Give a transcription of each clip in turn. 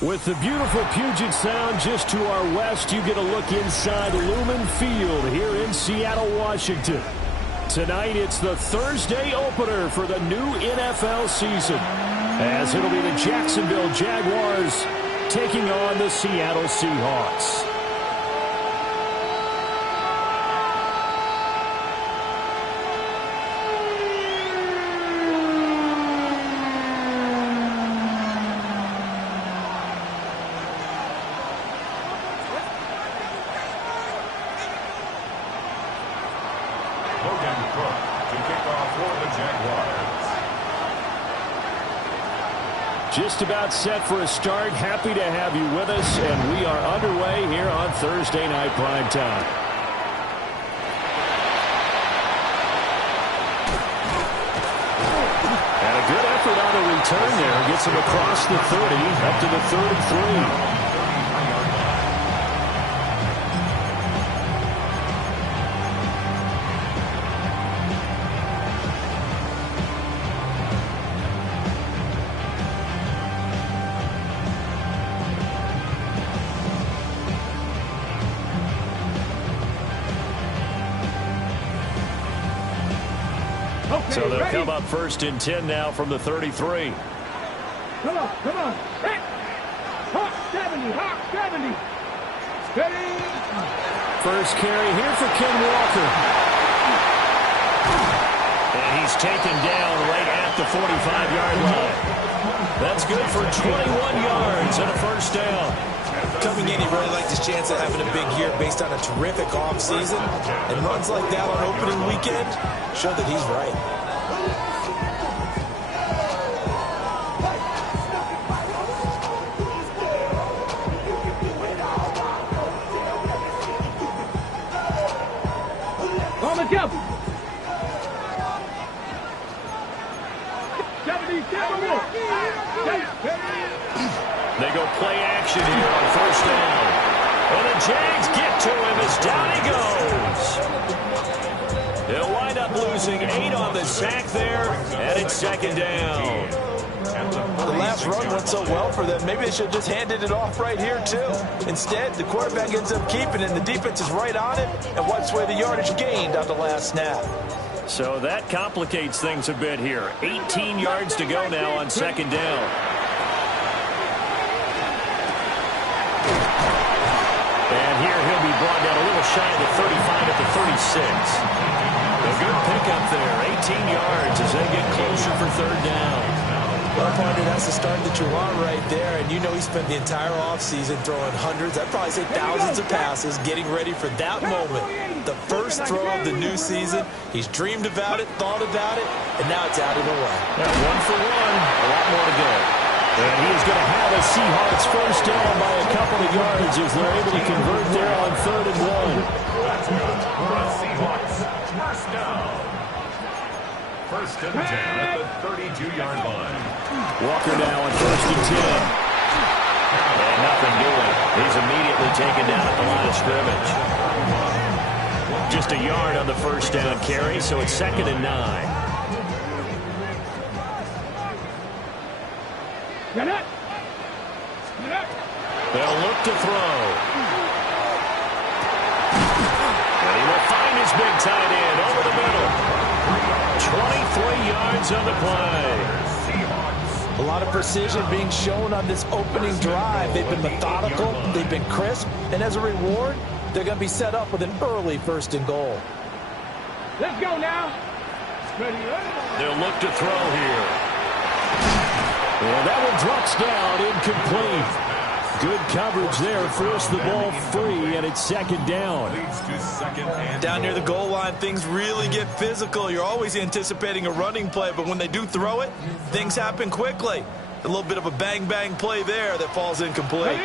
With the beautiful Puget Sound just to our west, you get a look inside Lumen Field here in Seattle, Washington. Tonight, it's the Thursday opener for the new NFL season, as it'll be the Jacksonville Jaguars taking on the Seattle Seahawks. Just about set for a start. Happy to have you with us, and we are underway here on Thursday Night Prime Time. And a good effort on the return there. Gets him across the 30, up to the 33. So they'll come up first and 10 now from the 33. Come on. Hey. Hawk 70. Steady. First carry here for Ken Walker. And he's taken down right at the 45-yard line. That's good for 21 yards and a first down. Coming in, he really liked his chance of having a big year based on a terrific offseason. And runs like that on opening weekend show that he's right. Jump. 70. They go play action here on first down. And the Jags get to him as down he goes. He'll wind up losing 8 on the sack there, and it's second down. The last run went so well for them. Maybe they should have just handed it off right here, too. Instead, the quarterback ends up keeping it, and the defense is right on it and wipes away the yardage gained on the last snap. So that complicates things a bit here. 18 yards to go now on second down. And here he'll be brought down a little shy of the 35 at the 36. A good pickup there, 18 yards as they get closer for third down. Well, partner, that's the start that you want right there. And you know he spent the entire offseason throwing hundreds, I'd probably say thousands of passes, getting ready for that moment. The first throw of the new season. He's dreamed about it, thought about it, and now it's out of the way. Yeah, 1 for 1, a lot more to go. And he is going to have a Seahawks first down by a couple of yards as they're able to convert there on 3rd and 1. Seahawks first down. First and 10 at the 32-yard line. Walker now on 1st and 10. And nothing doing. He's immediately taken down at the line of scrimmage. Just a yard on the first down carry, so it's 2nd and 9. They'll look to throw. And he will find his big tight end over the middle. 23 yards on the play. A lot of precision being shown on this opening drive. They've been methodical, they've been crisp, and as a reward, they're going to be set up with an early 1st and goal. Let's go now. They'll look to throw here. And that one drops down, incomplete. Good coverage there, forced the ball free, and it's 2nd down. Down near the goal line, things really get physical. You're always anticipating a running play, but when they do throw it, things happen quickly. A little bit of a bang-bang play there that falls incomplete.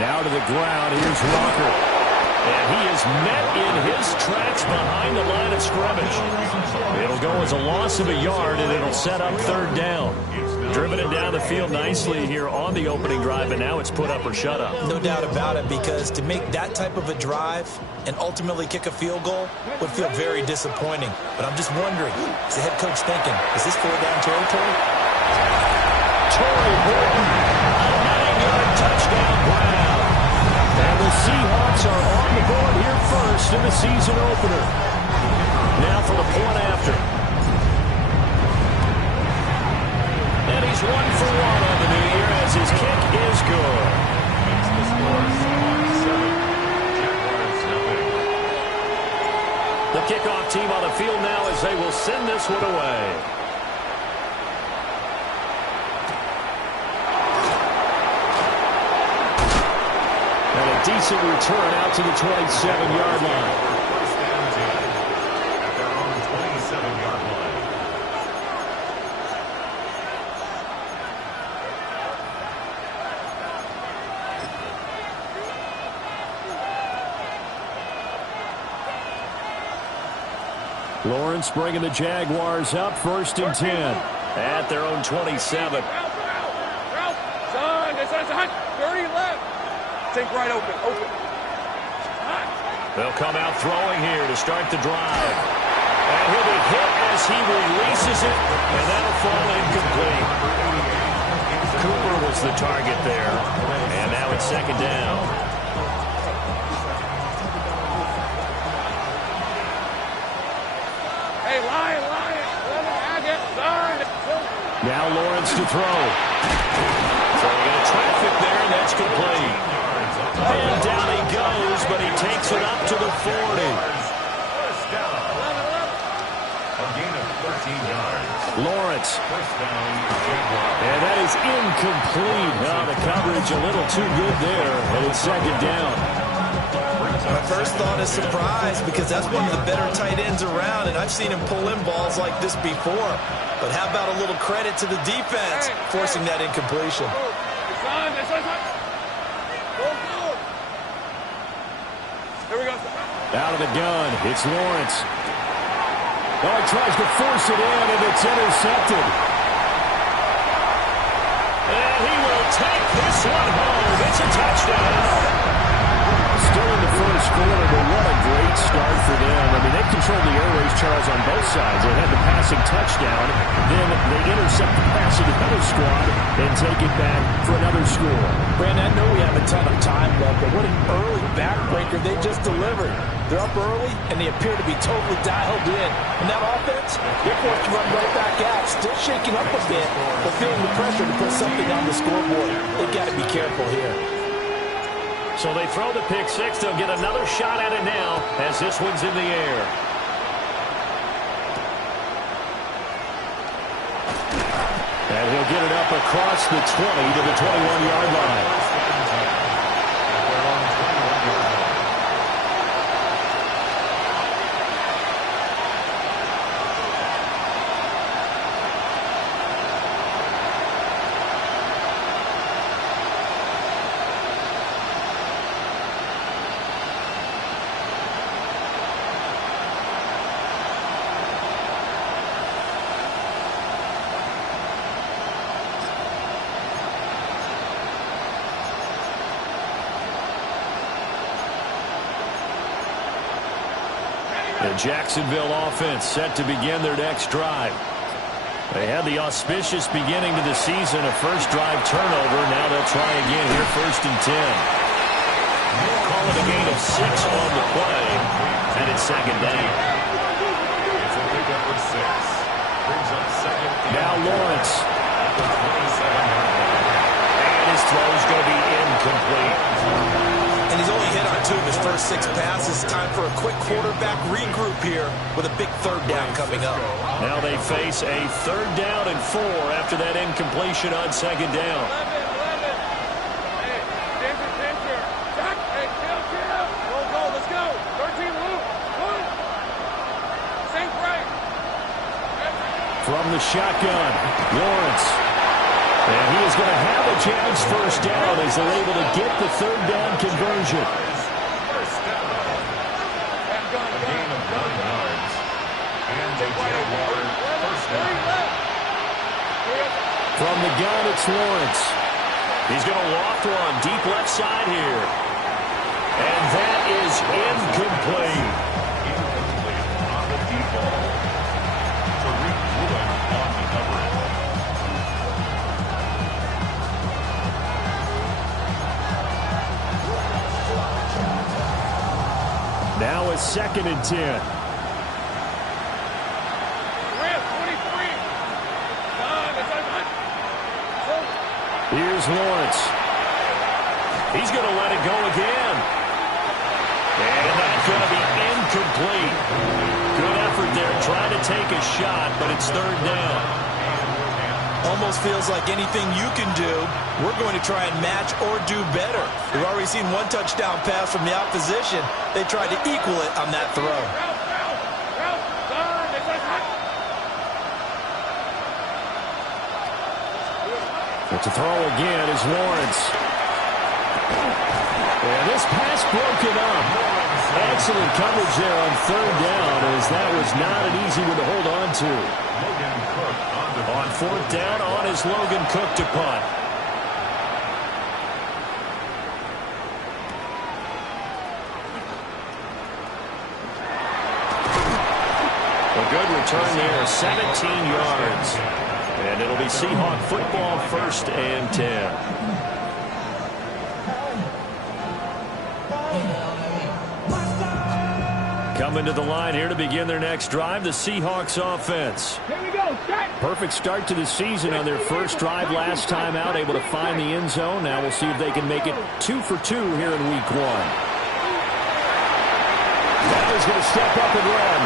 Now to the ground, here's Walker. And he is met in his tracks behind the line of scrimmage. It'll go as a loss of a yard, and it'll set up 3rd down. Driven it down the field nicely here on the opening drive, and now it's put up or shut up. No doubt about it, because to make that type of a drive and ultimately kick a field goal would feel very disappointing. But I'm just wondering, is the head coach thinking, is this 4-down territory? Torrey Horton opener. Now for the point after. And he's 1 for 1 on the new year as his kick is good. Makes the score 7. Jaguars nothing. The kickoff team on the field now as they will send this one away. And a decent return out to the 27-yard line. First down 10 at their own 27-yard line. Lawrence bringing the Jaguars up 1st and 10 at their own 27. Ralph, son, this is hot. 30 left. Take right open. They'll come out throwing here to start the drive. And he'll be hit as he releases it, and that'll fall incomplete. Cooper was the target there, and now it's 2nd down. Hey, Lion. Now Lawrence to throw. Throwing into traffic there, and that's complete. And down he goes, but he takes it up to the 40. First down. A gain of 13 yards. Lawrence. First down, Jaguars. And that is incomplete. Now the coverage a little too good there, and it's 2nd down. My first thought is surprise because that's one of the better tight ends around, and I've seen him pull in balls like this before. But how about a little credit to the defense forcing that incompletion? Here we go. Out of the gun, it's Lawrence. Oh, he tries to force it in, and it's intercepted. And he will take this one home. It's a touchdown. Still in the first quarter, but what a great start for them. I mean, they've controlled the airways, Charles, on both sides. They had the passing touchdown, then they intercept the pass of the other squad and take it back for another score. Brandon, I know we have a ton of time left, but what an early backbreaker they just delivered. They're up early, and they appear to be totally dialed in. And that offense, they're forced to run right back out, still shaking up a bit, but feeling the pressure to put something on the scoreboard. They've got to be careful here. So they throw the pick six. They'll get another shot at it now as this one's in the air. And he'll get it up across the 20 to the 21-yard line. The Jacksonville offense set to begin their next drive. They had the auspicious beginning to the season, a first drive turnover. Now they'll try again here, 1st and 10. We'll call it a gain of 6 on the play, and it's 2nd down. It's a pickup for 6. Brings up 2nd down. Now Lawrence. And his throw's going to be incomplete. And he's only hit on 2 of his first 6 passes. Time for a quick quarterback regroup here with a big 3rd down coming up. Now they face a 3rd down and 4 after that incompletion on 2nd down. 11. Hey, danger. Jack, hey, kill. Go, let's go. 13, Luke. Sink right. From the shotgun, Lawrence. And he is going to have a chance 1st down as they're able to get the 3rd down conversion. First down. A gain of 9 yards. And the Jaguars first down. From the gun, it's Lawrence. He's going to loft one deep left side here. And that is incomplete. Incomplete on the deep ball. Tariq Woolen on the coverage. Now a 2nd and 10. Here's Lawrence. He's going to let it go again. And that's going to be incomplete. Good effort there trying to take a shot, but it's 3rd down. Almost feels like anything you can do, we're going to try and match or do better. We've already seen 1 touchdown pass from the opposition. They tried to equal it on that throw. But to throw again is Lawrence. And this pass broken up. Excellent coverage there on 3rd down, as that was not an easy one to hold on to. On 4th down, on is Logan Cook to punt. A good return there, 17 yards. And it'll be Seahawk football, 1st and 10. Coming to the line here to begin their next drive, the Seahawks offense. Here we go. Perfect start to the season on their first drive last time out, able to find the end zone. Now we'll see if they can make it 2 for 2 here in week 1. Now he's going to step up and run.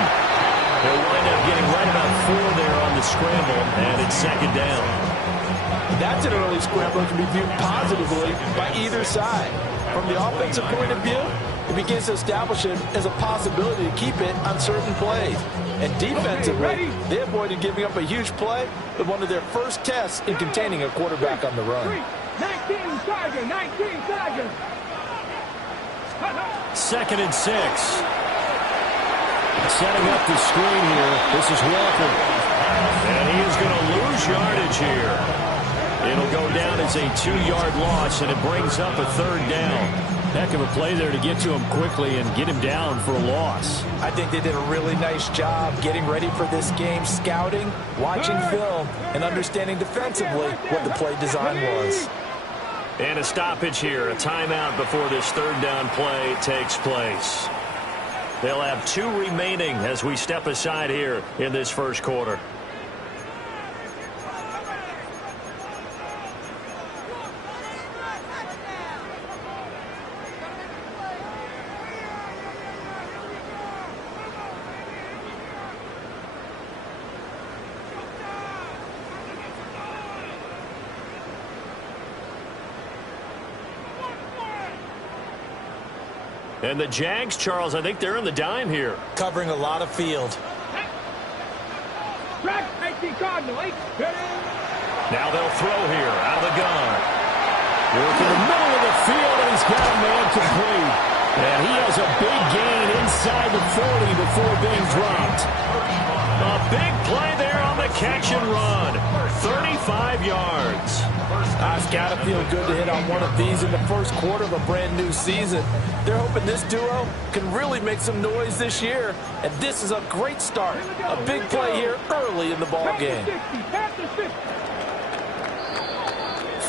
He'll wind up getting right about 4 there on the scramble, and it's 2nd down. That's an early scramble that can be viewed positively by either side. From the offensive point of view, it begins to establish it as a possibility to keep it on certain plays. And defensively, they avoided giving up a huge play with one of their first tests in containing a quarterback on the run. 19 Tiger, 19 Tiger. 2nd and 6. Setting up the screen here. This is Walker. And he is going to lose yardage here. It'll go down as a 2-yard loss, and it brings up a 3rd down. Heck of a play there to get to him quickly and get him down for a loss. I think they did a really nice job getting ready for this game, scouting, watching film, and understanding defensively what the play design was. And a stoppage here, a timeout before this 3rd down play takes place. They'll have 2 remaining as we step aside here in this first quarter. And the Jags, Charles, I think they're in the dime here. Covering a lot of field. Now they'll throw here out of the gun. Work in the middle of the field, and he's got a man complete. And he has a big gain inside the 40 before being dropped. A big play there on the catch and run. 35 yards. It's got to feel good to hit on one of these in the first quarter of a brand new season. They're hoping this duo can really make some noise this year, and this is a great start. A big play here early in the ball game.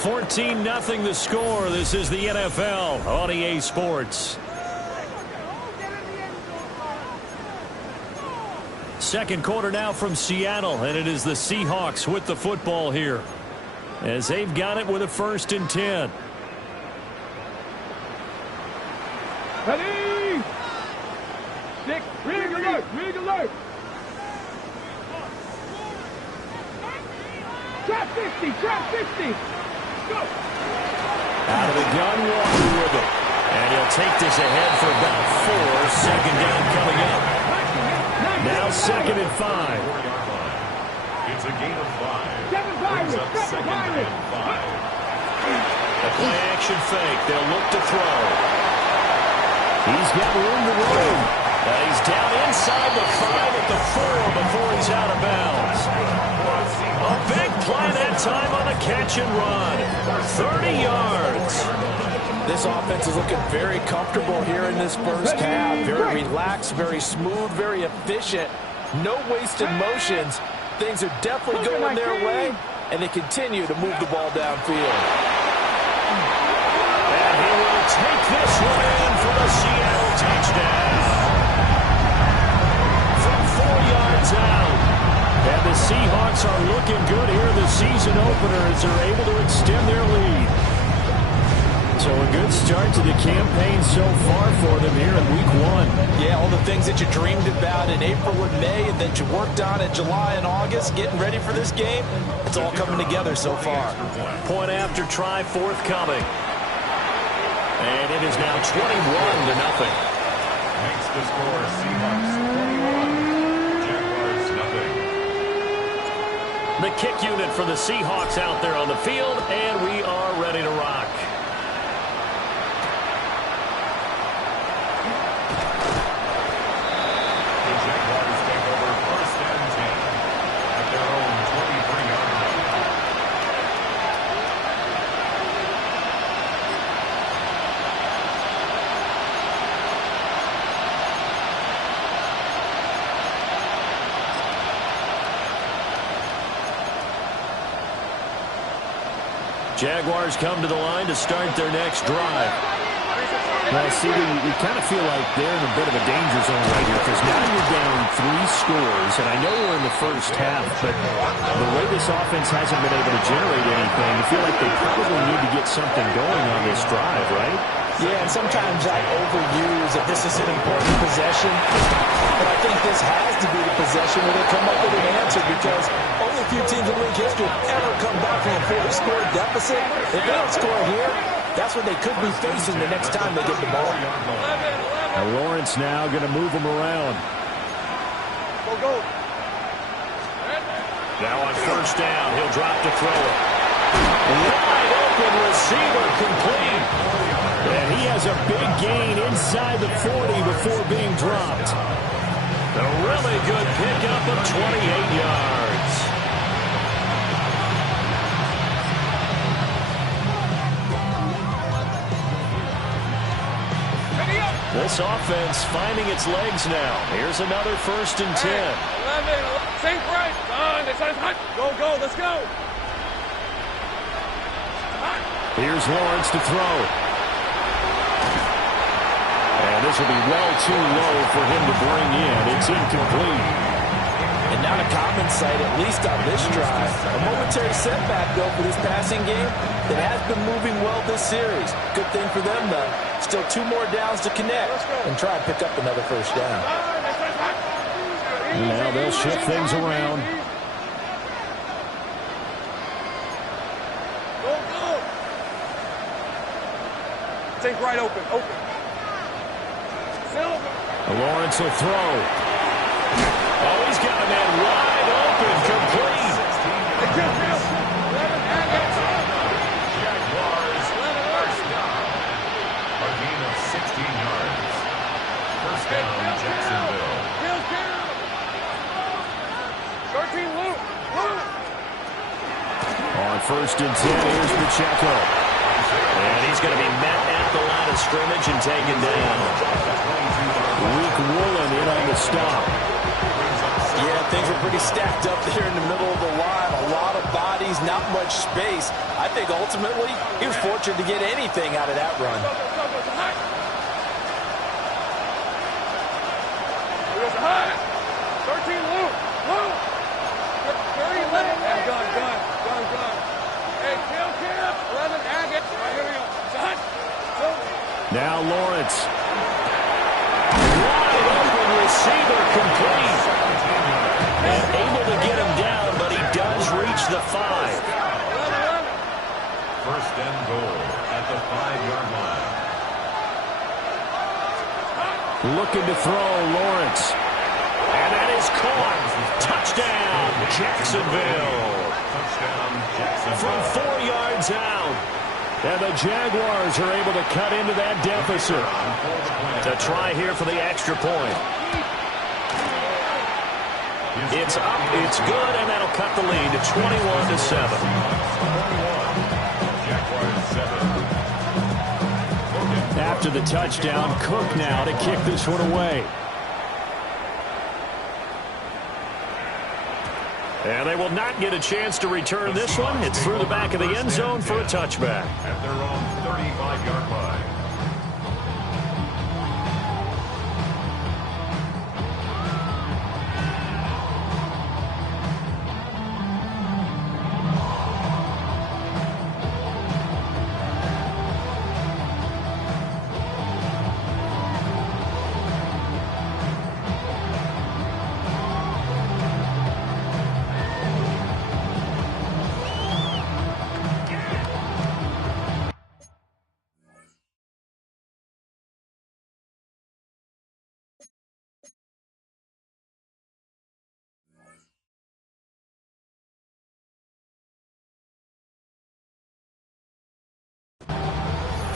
14-0 the score. This is the NFL on EA Sports. Second quarter now from Seattle, and it is the Seahawks with the football here, as they've got it with a 1st and 10. Ready? 6, rig alert, rig alert. Trap 50, trap 50. Go. Out of the gun, Walker with it. And he'll take this ahead for about 4. 2nd down coming up. Now 2nd and 5. It's a gain of 5. Brings up 2nd and 5. A play action fake. They'll look to throw. He's got room to roam. He's down inside the 5 at the 4 before he's out of bounds. A big play that time on the catch and run. 30 yards. This offense is looking very comfortable here in this first half. Very relaxed, very smooth, very efficient. No wasted motions. Things are definitely going their way, and they continue to move the ball downfield. And he will take this one in for the Seattle touchdown. Seahawks are looking good here in the season opener as they're able to extend their lead. So a good start to the campaign so far for them here in week 1. Yeah, all the things that you dreamed about in April and May and that you worked on in July and August, getting ready for this game, it's all coming together so far. Point after try forthcoming. And it is now 21-0. Makes the score Seahawks 21, Jaguars nothing. The kick unit for the Seahawks out there on the field, and we are ready to rock. Jaguars come to the line to start their next drive. Well, see, we kind of feel like they're in a bit of a danger zone right here because now you're down 3 scores, and I know we're in the first half, but the way this offense hasn't been able to generate anything, you feel like they probably need to get something going on this drive, right? Yeah, and sometimes I overuse that this is an important possession, but I think this has to be the possession where they come up with an answer because only a few teams in league history have ever come back from a 4-score deficit. If they don't score here, that's what they could be facing the next time they get the ball. Now Lawrence now going to move them around. Go. Now on first down, he'll drop to throw it. Wide open receiver complete. And he has a big gain inside the 40 before being dropped. A really good pickup of 28 yards. This offense finding its legs now. Here's another 1st and 10. 11, sink right. Go, let's go. Here's Lawrence to throw. And this will be well too low for him to bring in. It's incomplete. And not a common sight, at least on this drive. A momentary setback, though, for this passing game that has been moving well this series. Good thing for them, though. Still 2 more downs to connect and try and pick up another first down. Now they'll shift things around. Go. Take right open. Silver. Lawrence will throw. Oh, he's got a man wide open, complete. Jaguars first down. A gain of 16 yards. First down, Jacksonville. 13, Luke. On 1st and 10, here's Pacheco. And he's going to be met at the line of scrimmage and taken down. Weak Woolen in on the stop. Yeah, things were pretty stacked up there in the middle of the line. A lot of bodies, not much space. I think ultimately he was fortunate to get anything out of that run. Here's a high. 13, Luke. 30, 11. And gun. Hey, kill. 11, Agate. All right, here we go. Shot. Now Lawrence. Wide open receiver complete. And able to get him down, but he does reach the 5. 11. First and goal at the 5-yard line. Looking to throw, Lawrence. And that is caught. Touchdown, Jacksonville. Touchdown, Jacksonville. From 4 yards out. And the Jaguars are able to cut into that deficit. To try here for the extra point. It's up, it's good, and that'll cut the lead to 21-7. After the touchdown, Cook now to kick this one away. And they will not get a chance to return this one. It's through the back of the end zone for a touchback. At their own 35-yard line.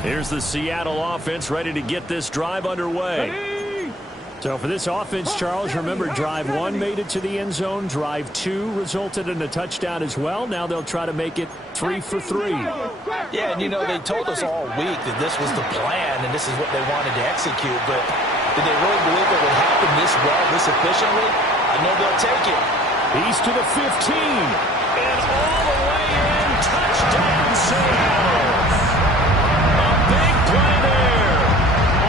Here's the Seattle offense ready to get this drive underway. So for this offense, Charles, remember, drive 1 made it to the end zone. Drive 2 resulted in a touchdown as well. Now they'll try to make it 3 for 3. Yeah, and, you know, they told us all week that this was the plan and this is what they wanted to execute. But did they really believe it would happen this well, this efficiently? I know they'll take it. He's to the 15. And all the way in. Touchdown, Seattle. A big play there.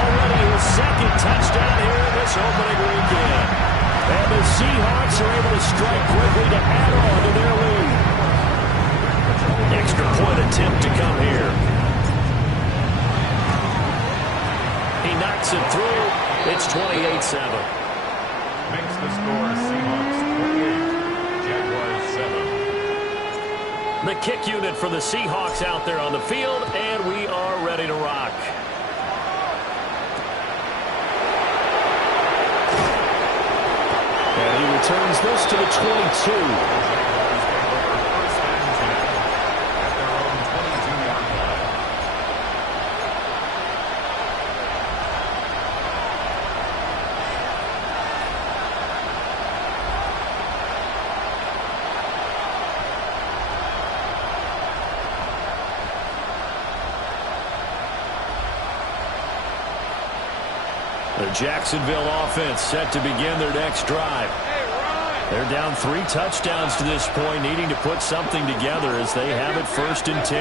Already his second touchdown here in this opening weekend. And the Seahawks are able to strike quickly to add on to their lead. Extra point attempt to come here. He knocks it through. It's 28-7. Makes the score Seahawks 28, Jaguars 7. The kick unit for the Seahawks out there on the field, and we are ready to rock. And he returns this to the 22. The Jacksonville offense set to begin their next drive. They're down 3 touchdowns to this point, needing to put something together as they have it 1st and 10.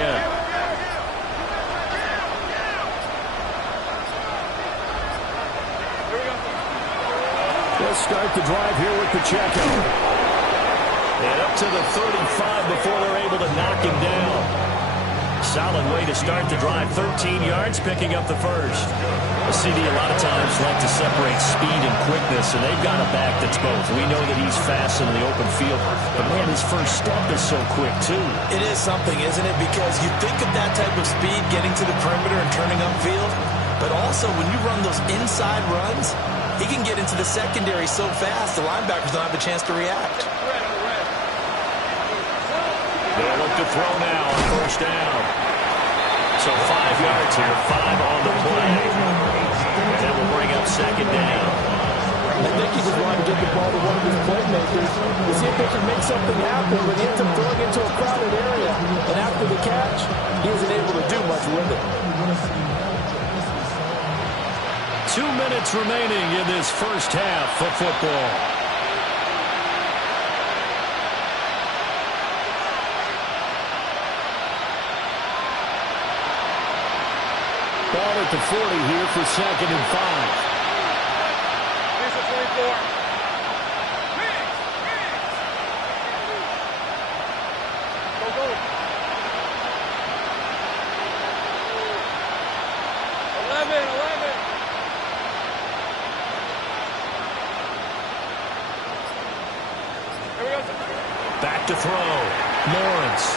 They'll start the drive here with Pacheco. And up to the 35 before they're able to knock him down. Solid way to start the drive. 13 yards, picking up the first. The CD a lot of times like to separate speed and quickness, and they've got a back that's both. We know that he's fast in the open field, but man, his first step is so quick too. It is something, isn't it? Because you think of that type of speed getting to the perimeter and turning upfield, but also when you run those inside runs, he can get into the secondary so fast the linebackers don't have a chance to react. They'll look to throw now on 1st down. So 5 yards here, 5 on the play. And that will bring up 2nd down. I think he just wanted to get the ball to one of his playmakers to see if they can make something happen, but he ends up throwing into a crowded area. And after the catch, he isn't able to do much with it. 2 minutes remaining in this first half of football. Ball at the 40 here for 2nd and 5. Here's the 24. Go. 11. Here we go. Back to throw. Lawrence.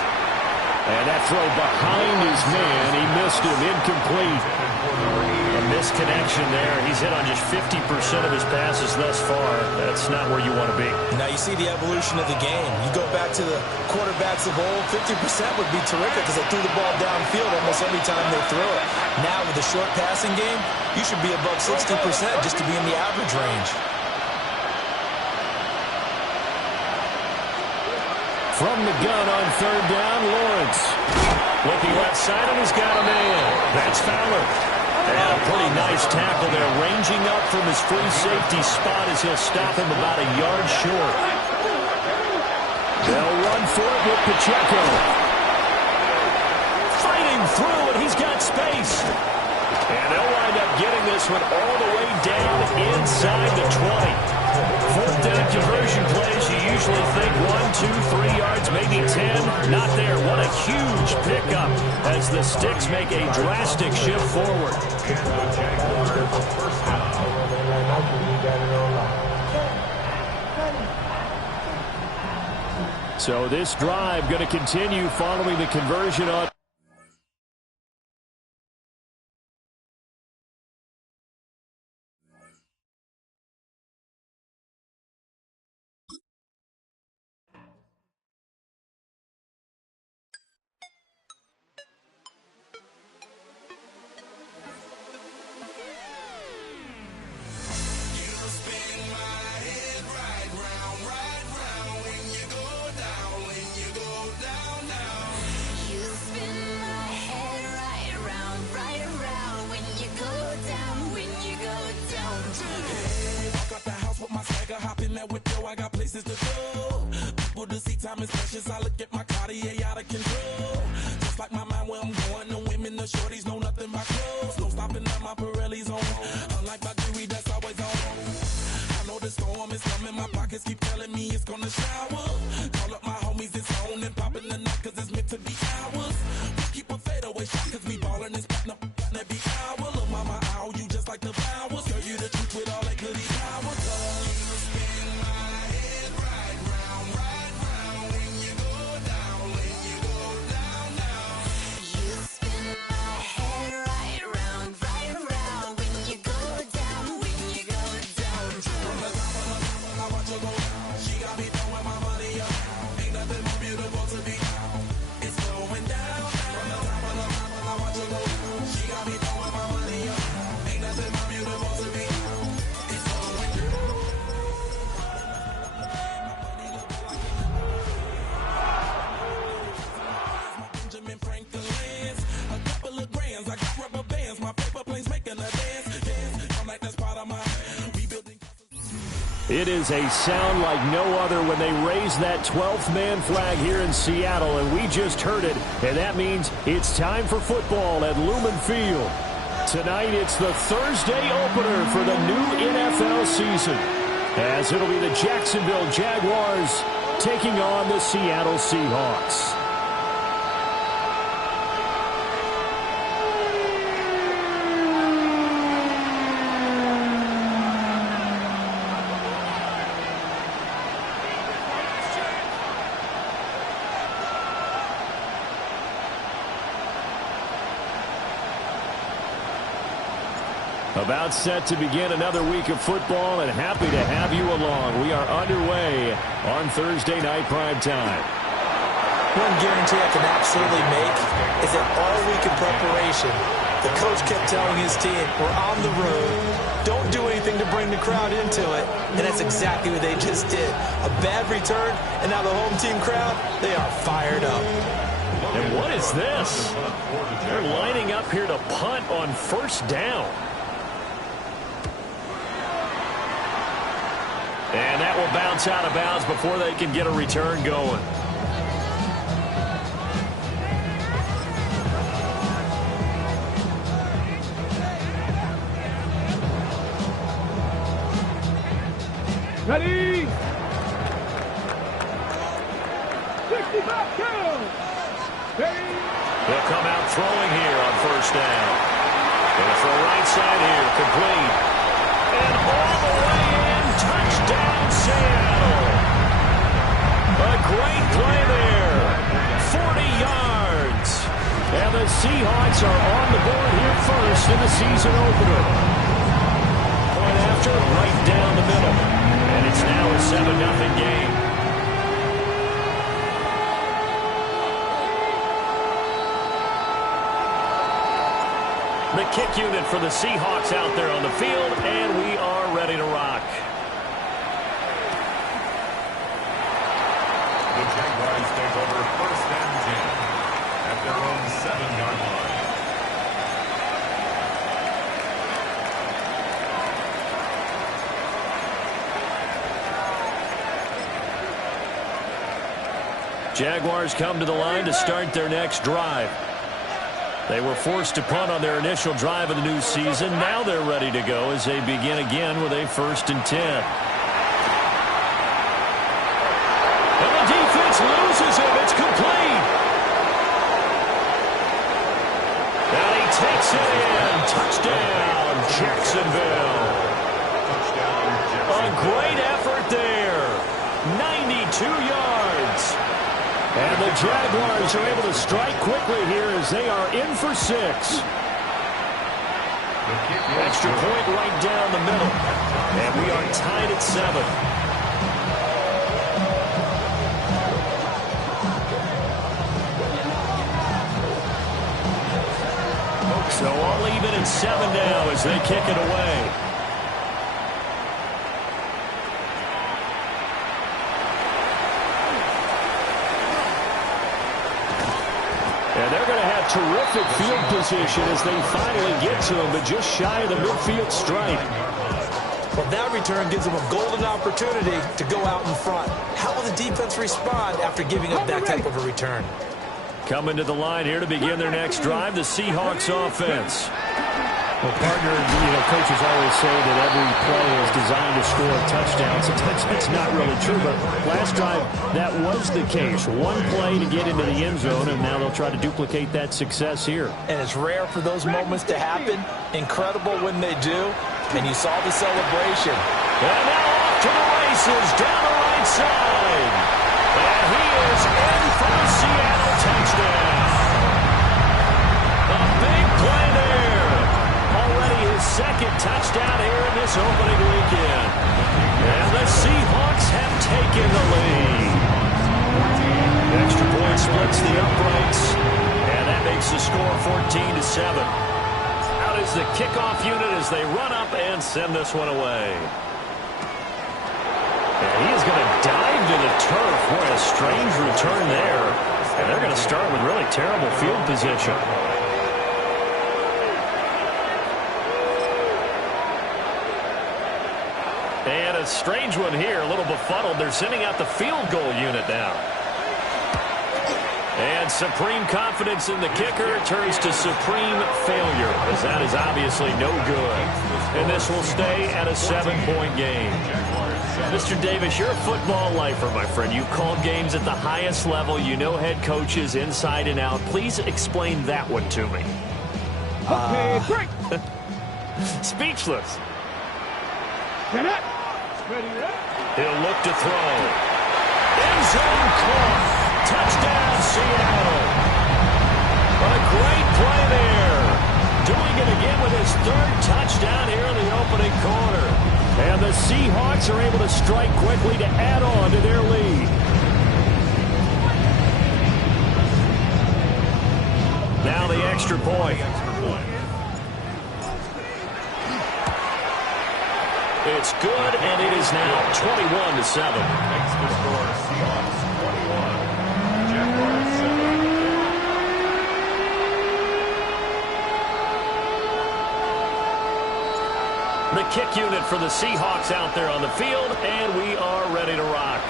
And that throw behind his man. He missed him. Incomplete. A misconnection there. He's hit on just 50% of his passes thus far. That's not where you want to be. Now you see the evolution of the game. You go back to the quarterbacks of old, 50% would be terrific because they threw the ball downfield almost every time they throw it. Now with the short passing game, you should be above 60% just to be in the average range. From the gun on 3rd down, Lawrence. Looking left side, and he's got a man. That's Fowler. And a pretty nice tackle there, ranging up from his free safety spot as he'll stop him about a yard short. They'll run for it with Pacheco. Fighting through, and he's got space. And they'll wind up getting this one all the way down inside the 20. 4th down conversion plays, you usually think 1, 2, 3 yards, maybe 10. Not there. What a huge pickup as the Sticks make a drastic shift forward. So this drive going to continue following the conversion on. that with yo, I got places to go. People to see, time is precious. I look at my Cartier out of control. Just like my mind where I'm going. The women, the shorties know nothing but clothes. No stopping at my Pirelli's on. Unlike my jewelry that's always on. I know the storm is coming. My pockets keep telling me it's gonna shower. Call up my homies, it's on and popping the night cause it's meant to be ours. We keep a fadeaway shot cause we ballin' and spittin' up every hour. Look, mama, ow, you just like the flowers. Girl, you the truth with all that goody power. You spin my head right round when you go down, when you go down, down. You spin my head right round when you go down, when you go down. From the top of the top, I watch her go down. She got me throwing my money up. Ain't nothing more beautiful to be. It's going down. From the top of the top, I watch her go down. She got me throwing my money up. Ain't nothing more beautiful to be. It's going down. Benjamin Franklin's. A couple of grands. I got rubber bands. My paper planes making a dance. Dance. I'm like that's part of my rebuilding. It is a sound like no other when they raise that 12th man flag here in Seattle, and we just heard it, and that means it's time for football at Lumen Field. Tonight, it's the Thursday opener for the new NFL season, as it'll be the Jacksonville Jaguars taking on the Seattle Seahawks. About set to begin another week of football, and happy to have you along. We are underway on Thursday night prime time. One guarantee I can absolutely make is that all week in preparation, the coach kept telling his team, we're on the road, don't do anything to bring the crowd into it, and that's exactly what they just did. A bad return, and now the home team crowd, they are fired up. And what is this? They're lining up here to punt on first down. And that will bounce out of bounds before they can get a return going. Ready? 65 down. Ready? They'll come out throwing here on first down. Going for a right side here, complete. And all the way in, touchdown Seattle. A great play there. 40 yards. And the Seahawks are on the board here first in the season opener. Point after, right down the middle. And it's now a 7-0 game. The kick unit for the Seahawks out there on the field, and we are ready to rock. The Jaguars take over first and 10 at their own 7-yard line. Jaguars come to the line to start their next drive. They were forced to punt on their initial drive of the new season. Now they're ready to go as they begin again with a 1st and 10. And the defense loses him. It's complete. And he takes it in. Touchdown, Jacksonville. A great effort there. 92 yards. And the Jaguars are able to strike quickly here as they are in for 6. Extra point right down the middle. And we are tied at 7. So all even at 7 now as they kick it away. And they're going to have terrific field position as they finally get to him, but just shy of the midfield stripe. Well, that return gives them a golden opportunity to go out in front. How will the defense respond after giving up that type of a return? Coming to the line here to begin their next drive, the Seahawks offense. Well, partner, coaches always say that every play is designed to score a touchdown. Sometimes that's not really true, but last drive, that was the case. One play to get into the end zone, and now they'll try to duplicate that success here. And it's rare for those moments to happen. Incredible when they do. And you saw the celebration. And now off to the races down the right side. And he is in for the Seattle touchdown. A big play there. Already his second touchdown here in this opening weekend. And the Seahawks have taken the lead. Extra point splits the uprights. And that makes the score 14-7. Out is the kickoff unit as they run up and send this one away. And he is going to dive to the turf. Boy, a strange return there. And they're going to start with really terrible field position. And a strange one here, a little befuddled. They're sending out the field goal unit now. And supreme confidence in the kicker turns to supreme failure, as that is obviously no good. And this will stay at a 7-point game. Mr. Davis, you're a football lifer, my friend. You've called games at the highest level. You know head coaches inside and out. Please explain that one to me. Okay, break. Speechless. Get it. Ready, He'll look to throw. End zone caught. Touchdown, Seattle. A great play there. Doing it again with his third touchdown here in the opening quarter. And the Seahawks are able to strike quickly to add on to their lead. Now the extra point. It's good, and it is now 21-7. Makes the score Seahawks 21. Jaguars 7. The kick unit for the Seahawks out there on the field, and we are ready to rock.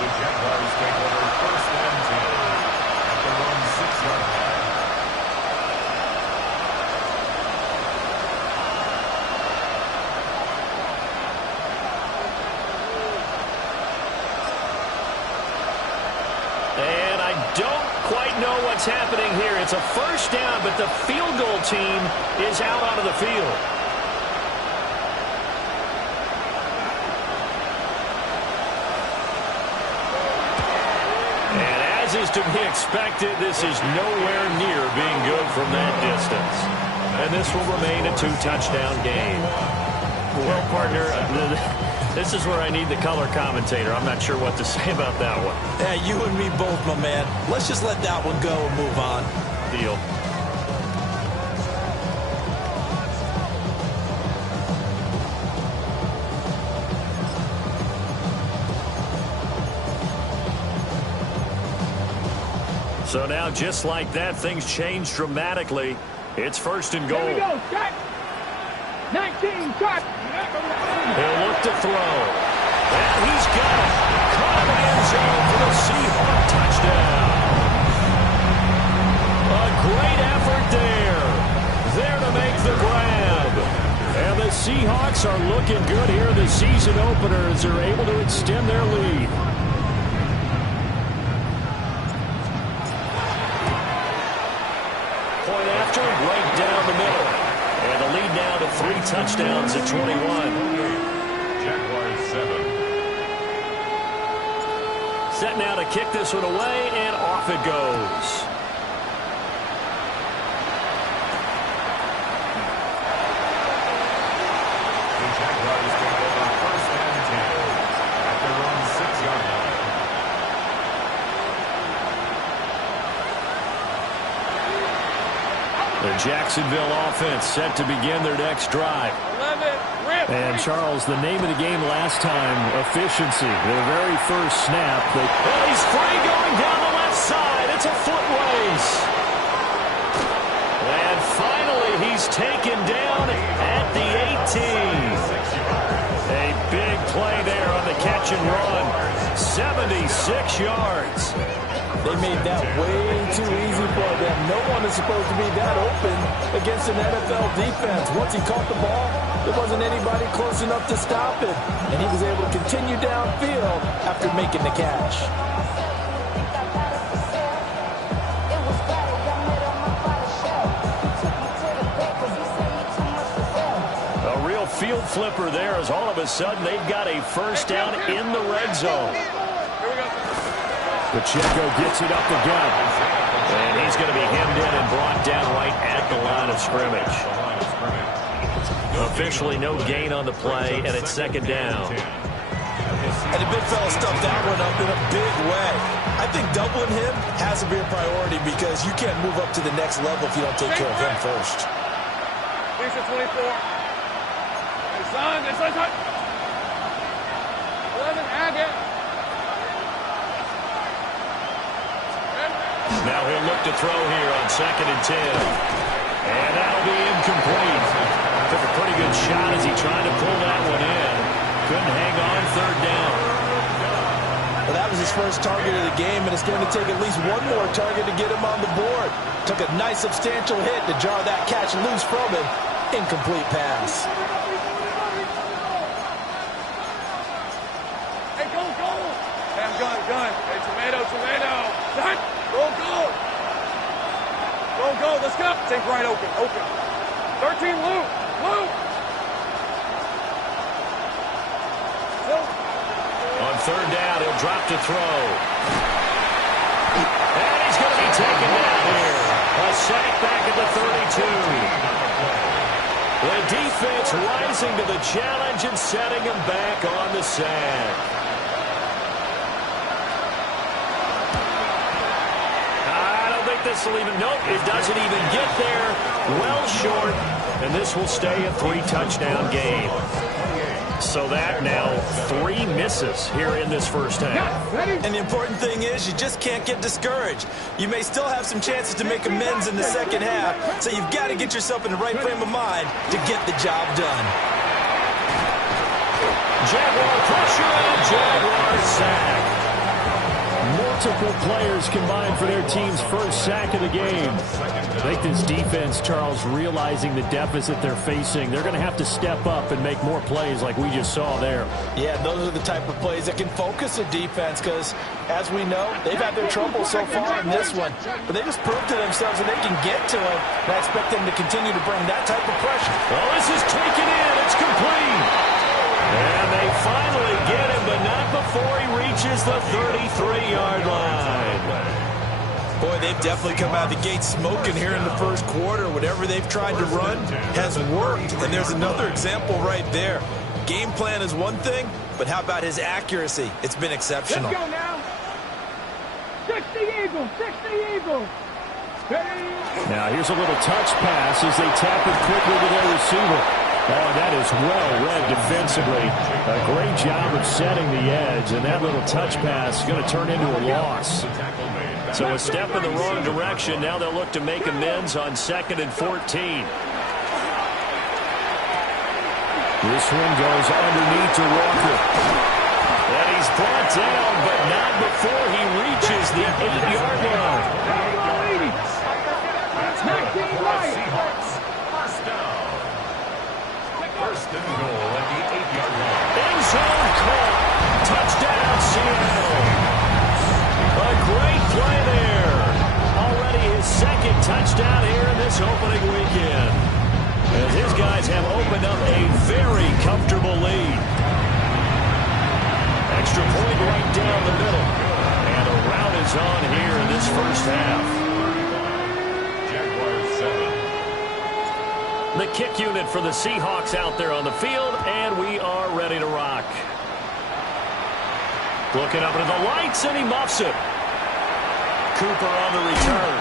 The Jaguars take over first and 10 at their own 6-yard line. And I don't quite know what's happening here. It's a first down, but the field goal team is out onto the field. And as is to be expected, this is nowhere near being good from that distance. And this will remain a 2-touchdown game. Well, partner, this is where I need the color commentator. I'm not sure what to say about that one. Yeah, you and me both, my man. Let's just let that one go and move on. Deal. So now, just like that, things change dramatically. It's first and goal. Here we go. Shot. 19. Shot. He'll look to throw. And he's got it. Caught in the end zone for the Seahawk touchdown. A great effort there. There to make the grab. And the Seahawks are looking good here in the season opener as they're able to extend their lead. Point after, right down the middle. And the lead now to 3 touchdowns at 21. Jaguars 7. Set now to kick this one away, and off it goes. The Jaguars take over first and 10 at their own 6-yard line. The Jacksonville offense set to begin their next drive. 11. Rip. And, Charles, the name of the game last time, efficiency. Their very first snap. Well, he's free going down the left side. It's a foot race. And possession run. 76 yards. They made that way too easy for them. No one is supposed to be that open against an NFL defense. Once he caught the ball, there wasn't anybody close enough to stop him. And he was able to continue downfield after making the catch. A real field flipper there as all of a sudden they've got a first down in the red zone. Pacheco gets it up the gut. And he's going to be hemmed in and brought down right at the line of scrimmage. Officially no gain on the play, and it's second down. And the big fella stuffed that one up in a big way. I think doubling him has to be a priority because you can't move up to the next level if you don't take care of him first. Here's the 24. It's on. 11, Agate. Now he'll look to throw here on 2nd and 10. And that'll be incomplete. Took a pretty good shot as he tried to pull that one in. Couldn't hang on 3rd down. Well, that was his first target of the game, and it's going to take at least one more target to get him on the board. Took a nice substantial hit to jar that catch loose from him. Incomplete pass. Hey, go. Hey, I'm gun. Hey, tomato. Done. Go. Go, let's go. Take right open. 13, Lou. On 3rd down, he'll drop to throw. And he's going to be taken down here. A sack back at the 32. The defense rising to the challenge and setting him back on the sack. This will even, nope, it doesn't even get there. Well short, and this will stay a 3-touchdown game. So that now 3 misses here in this first half. And the important thing is you just can't get discouraged. You may still have some chances to make amends in the second half, so you've got to get yourself in the right frame of mind to get the job done. Jaguar pressure and Jaguar sack. Multiple players combined for their team's first sack of the game. I think this defense, Charles, realizing the deficit they're facing, they're going to have to step up and make more plays like we just saw there. Yeah, those are the type of plays that can focus a defense because, as we know, they've had their trouble so far in this one. But they just proved to themselves that they can get to it, and I expect them to continue to bring that type of pressure. Well, this is taken in. It's complete. And they finally get him, but not before he reaches the 33-yard line. Boy, they've definitely come out of the gate smoking here in the first quarter. Whatever they've tried to run has worked. And there's another example right there. Game plan is one thing, but how about his accuracy? It's been exceptional. Let's go now. 60 Eagles. Now here's a little touch pass as they tap it quickly to their receiver. Oh, that is well read defensively. A great job of setting the edge, and that little touch pass is going to turn into a loss. So a step in the wrong direction. Now they'll look to make amends on 2nd and 14. This one goes underneath to Walker. And he's brought down, but not before he reaches the 8-yard line. First and goal at the 8-yard line. End zone caught. Touchdown, Seattle. A great play there. Already his 2nd touchdown here in this opening weekend. As his guys have opened up a very comfortable lead. Extra point right down the middle. And a rout is on here in this first half. The kick unit for the Seahawks out there on the field, and we are ready to rock. Looking up into the lights, and he muffs it. Cooper on the return.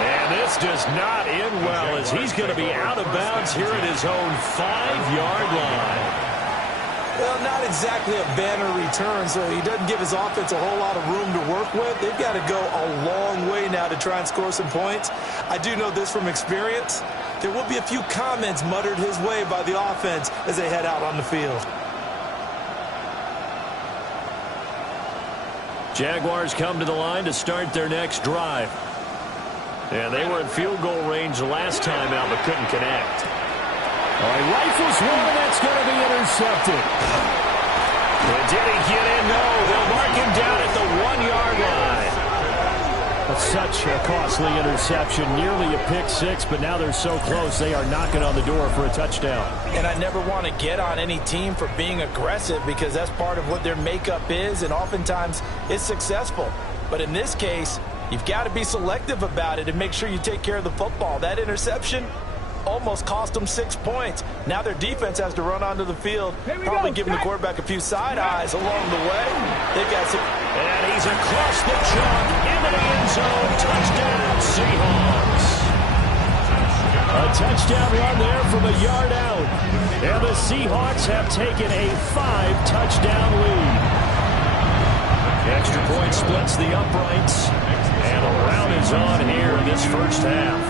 And this does not end well as he's going to be out of bounds here at his own 5-yard line. Well, not exactly a banner return, so he doesn't give his offense a whole lot of room to work with. They've got to go a long way now to try and score some points. I do know this from experience. There will be a few comments muttered his way by the offense as they head out on the field. Jaguars come to the line to start their next drive. And they were in field goal range last time out, but couldn't connect. All right, rifles one, and that's going to be intercepted. And did he get in? No, they'll mark him down at the 1-yard line. That's such a costly interception, nearly a pick six, but now they're so close they are knocking on the door for a touchdown. And I never want to get on any team for being aggressive because that's part of what their makeup is, and oftentimes it's successful. But in this case, you've got to be selective about it and make sure you take care of the football. That interception almost cost them 6 points. Now their defense has to run onto the field, probably giving the quarterback a few side eyes along the way. They've got some... And he's across the chalk into the end zone. Touchdown, Seahawks. A touchdown run there from a yard out. And the Seahawks have taken a 5-touchdown lead. Extra point splits the uprights. And a round is on here in this first half.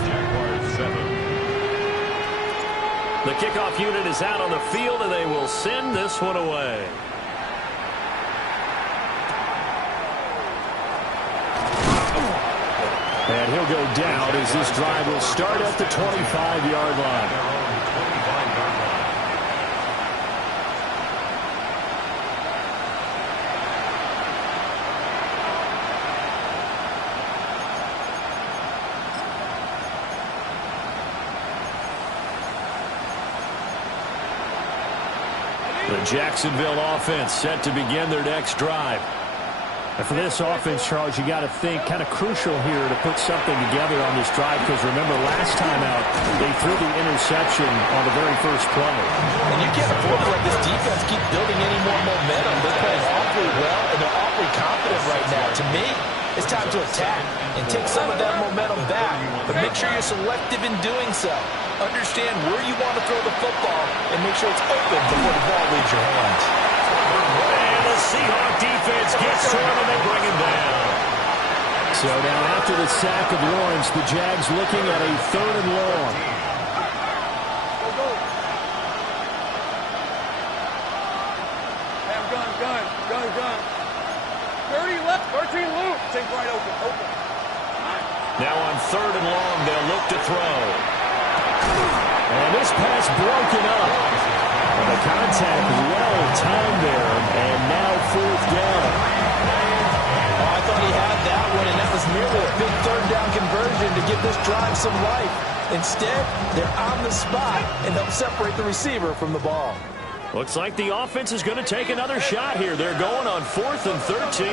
The kickoff unit is out on the field, and they will send this one away. And he'll go down as this drive will start at the 25-yard line. The Jacksonville offense set to begin their next drive. And for this offense, Charles, you got to think kind of crucial here to put something together on this drive because remember last time out they threw the interception on the very first play. And you can't afford to let this defense keep building any more momentum. They're playing awfully well and they're awfully confident right now. To me, it's time to attack and take some of that momentum back. But make sure you're selective in doing so. Understand where you want to throw the football and make sure it's open before the ball leaves your hands. And the Seahawk defense gets to him and they bring him down. So now after the sack of Lawrence, the Jags looking at a 3rd and long. Gun. 30 left, 13 loop. Take right open. Now on 3rd and long, they'll look to throw. And this pass broken up. And the contact well timed there, and now 4th down. Oh, I thought he had that one, and that was merely a big 3rd down conversion to give this drive some life. Instead, they're on the spot and help separate the receiver from the ball. Looks like the offense is going to take another shot here. They're going on 4th and 13.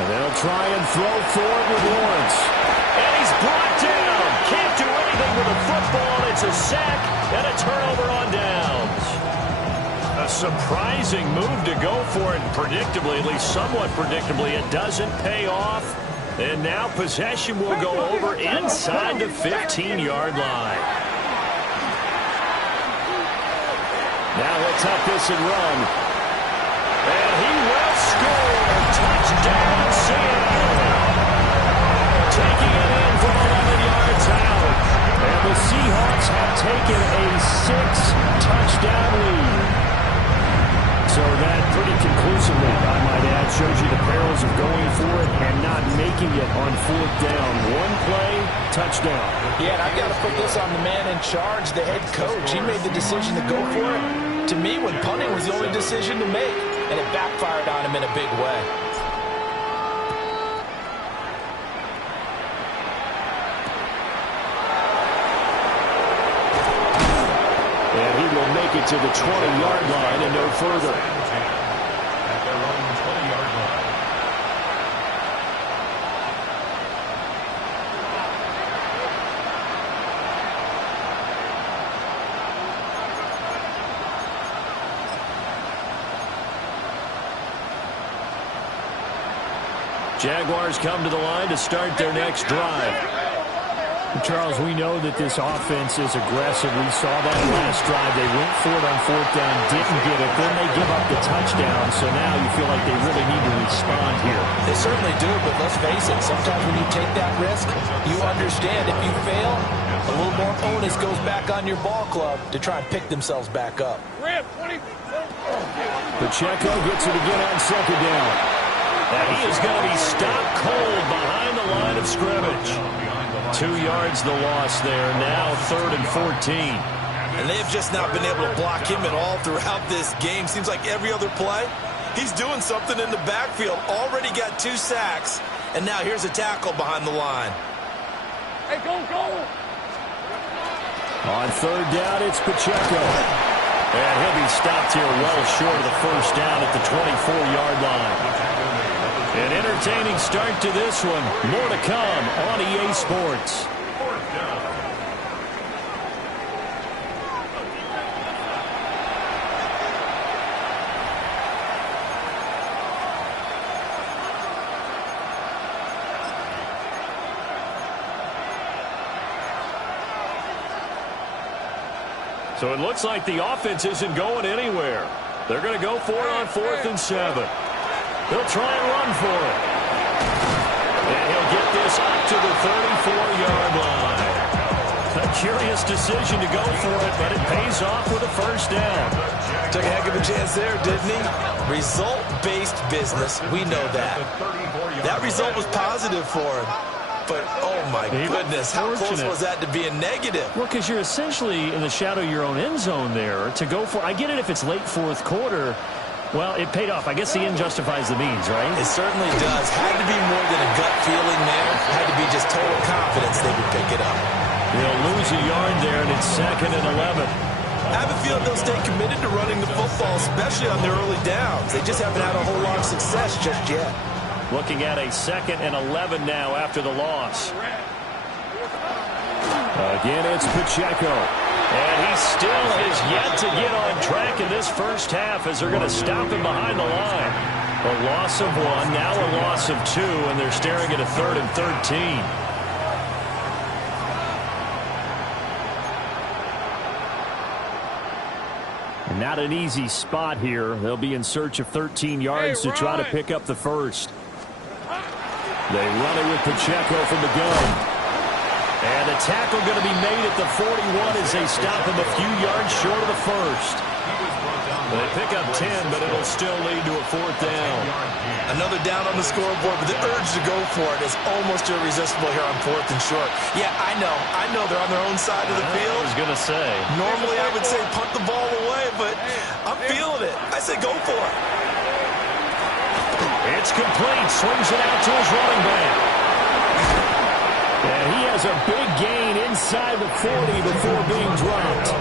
And they'll try and throw forward with Lawrence. And he's brought down. Can't do anything with the football. It's a sack and a turnover on downs. A surprising move to go for it. Predictably, at least somewhat predictably, it doesn't pay off. And now possession will go over inside the 15-yard line. Now he'll tuck this and run. And he will score. Touchdown, Seattle. Taking it in from 11 yards out. And the Seahawks have taken a 6-touchdown lead. So that pretty conclusively, I might add, shows you the perils of going for it and not making it on 4th down. One play, touchdown. Yeah, and I've got to put this on the man in charge, the head coach. He made the decision to go for it. To me, when punting was the only decision to make, and it backfired on him in a big way. And he will make it to the 20-yard line and no further. At their own 20-yard line. Jaguars come to the line to start their next drive. Charles, we know that this offense is aggressive. We saw that last drive. They went for it on 4th down, didn't get it. Then they give up the touchdown. So now you feel like they really need to respond here. They certainly do, but let's face it. Sometimes when you take that risk, you understand if you fail, a little more onus goes back on your ball club to try and pick themselves back up. Rip, 20. Pacheco gets it again on second down. And he is going to be stopped cold behind the line of scrimmage. 2 yards the loss there. Now 3rd and 14. And they've just not been able to block him at all throughout this game. Seems like every other play, he's doing something in the backfield. Already got 2 sacks. And now here's a tackle behind the line. Hey, go! On 3rd down, it's Pacheco. And he'll be stopped here well short of the first down at the 24-yard line. An entertaining start to this one. More to come on EA Sports. So it looks like the offense isn't going anywhere. They're going to go for it on 4th and 7. They'll try and run for it. And he'll get this up to the 34-yard line. A curious decision to go for it, but it pays off with a first down. Took a heck of a chance there, didn't he? Result-based business. We know that. That result was positive for him. But, oh, my goodness, how close was that to being negative? Well, because you're essentially in the shadow of your own end zone there to go for. I get it if it's late 4th quarter. Well, it paid off. I guess the end justifies the means, right? It certainly does. Had to be more than a gut feeling there. Had to be just total confidence they would pick it up. They'll lose a yard there, and it's 2nd and 11. I have a feeling they'll stay committed to running the football, especially on their early downs. They just haven't had a whole lot of success just yet. Looking at a 2nd and 11 now after the loss. Again, it's Pacheco. And he still has yet to get on track in this first half as they're going to stop him behind the line. A loss of 1, now a loss of 2, and they're staring at a 3rd and 13. Not an easy spot here. They'll be in search of 13 yards to try to pick up the first. They run it with Pacheco from the gun. And the tackle going to be made at the 41 as they stop him a few yards short of the first. They pick up 10, but it'll still lead to a 4th down. Another down on the scoreboard, but the urge to go for it is almost irresistible here on 4th and short. Yeah, I know they're on their own side of the field. I was going to say. Normally I would say punt the ball away, but I'm feeling it. I say go for it. It's complete. Swings it out to his running back. And he has a big gain inside the 40 before being dropped.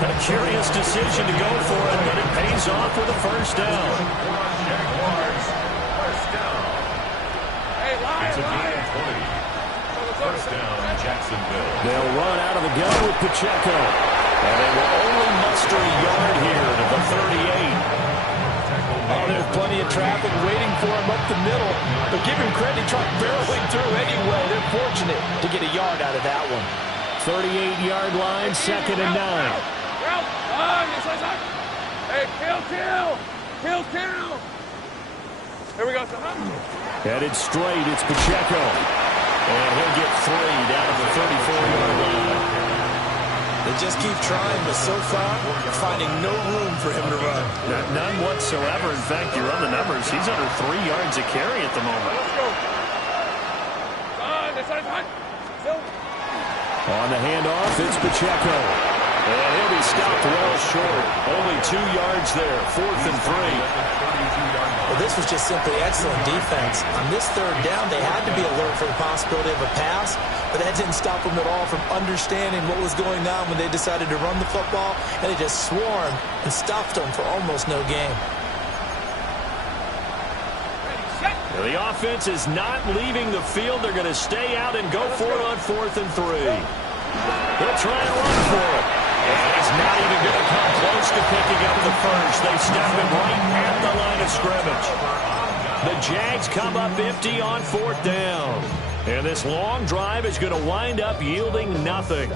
A curious decision to go for it, but it pays off with a first down. It's a gain of 20. First down, Jacksonville. They'll run out of the gun with Pacheco. And they will only muster a yard here to the 38. Oh, there's plenty of traffic waiting for him up the middle. But give him credit, he tried barreling through anyway. They're fortunate to get a yard out of that one. 38-yard line, 2nd and 9. Hey, kill. Here we go, son. Headed straight, it's Pacheco. And he'll get 3 down to the 34-yard line. They just keep trying, but so far, finding no room for him to run. None whatsoever. In fact, you run the numbers. He's under 3 yards a carry at the moment. On the handoff, it's Pacheco. And he'll be stopped well short. Only 2 yards there, 4th and 3. Well, this was just simply excellent defense. On this 3rd down, they had to be alert for the possibility of a pass, but that didn't stop them at all from understanding what was going on when they decided to run the football, and they just swarmed and stopped them for almost no gain. The offense is not leaving the field. They're going to stay out and go for it on 4th and 3. They'll try and run for it. And he's not even going to come close to picking up the first. They stop him right at the line of scrimmage. The Jags come up empty on 4th down. And this long drive is going to wind up yielding nothing.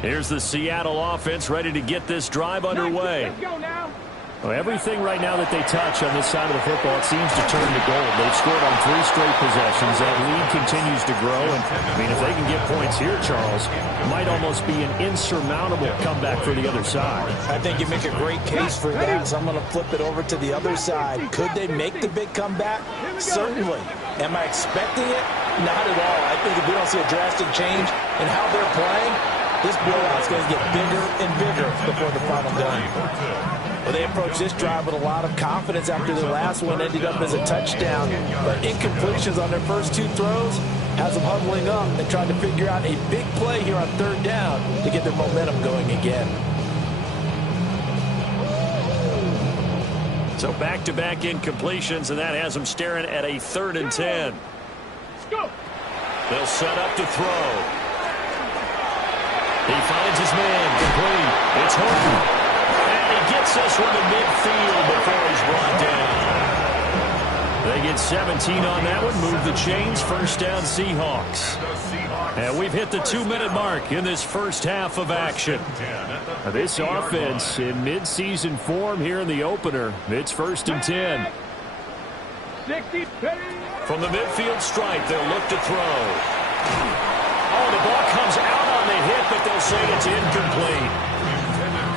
Here's the Seattle offense ready to get this drive underway. Let's go now. Well, everything right now that they touch on this side of the football, it seems to turn to gold. They've scored on 3 straight possessions. That lead continues to grow. And, I mean, if they can get points here, Charles, it might almost be an insurmountable comeback for the other side. I think you make a great case for that, so I'm going to flip it over to the other side. Could they make the big comeback? Certainly. Am I expecting it? Not at all. I think if we don't see a drastic change in how they're playing, this blowout's going to get bigger and bigger before the final gun. Well, they approached this drive with a lot of confidence after their last one ended up as a touchdown. But incompletions on their first 2 throws has them huddling up and trying to figure out a big play here on 3rd down to get their momentum going again. So back-to-back incompletions, and that has them staring at a 3rd and 10. They'll set up to throw. He finds his man complete. It's Horton. And he gets this one to midfield before he's brought down. They get 17 on that one. Move the chains. 1st down Seahawks. And we've hit the 2-minute mark in this first half of action. This offense in midseason form here in the opener. It's 1st and 10. From the midfield stripe, they'll look to throw. Oh, the ball comes out on the hit, but they'll say it's incomplete.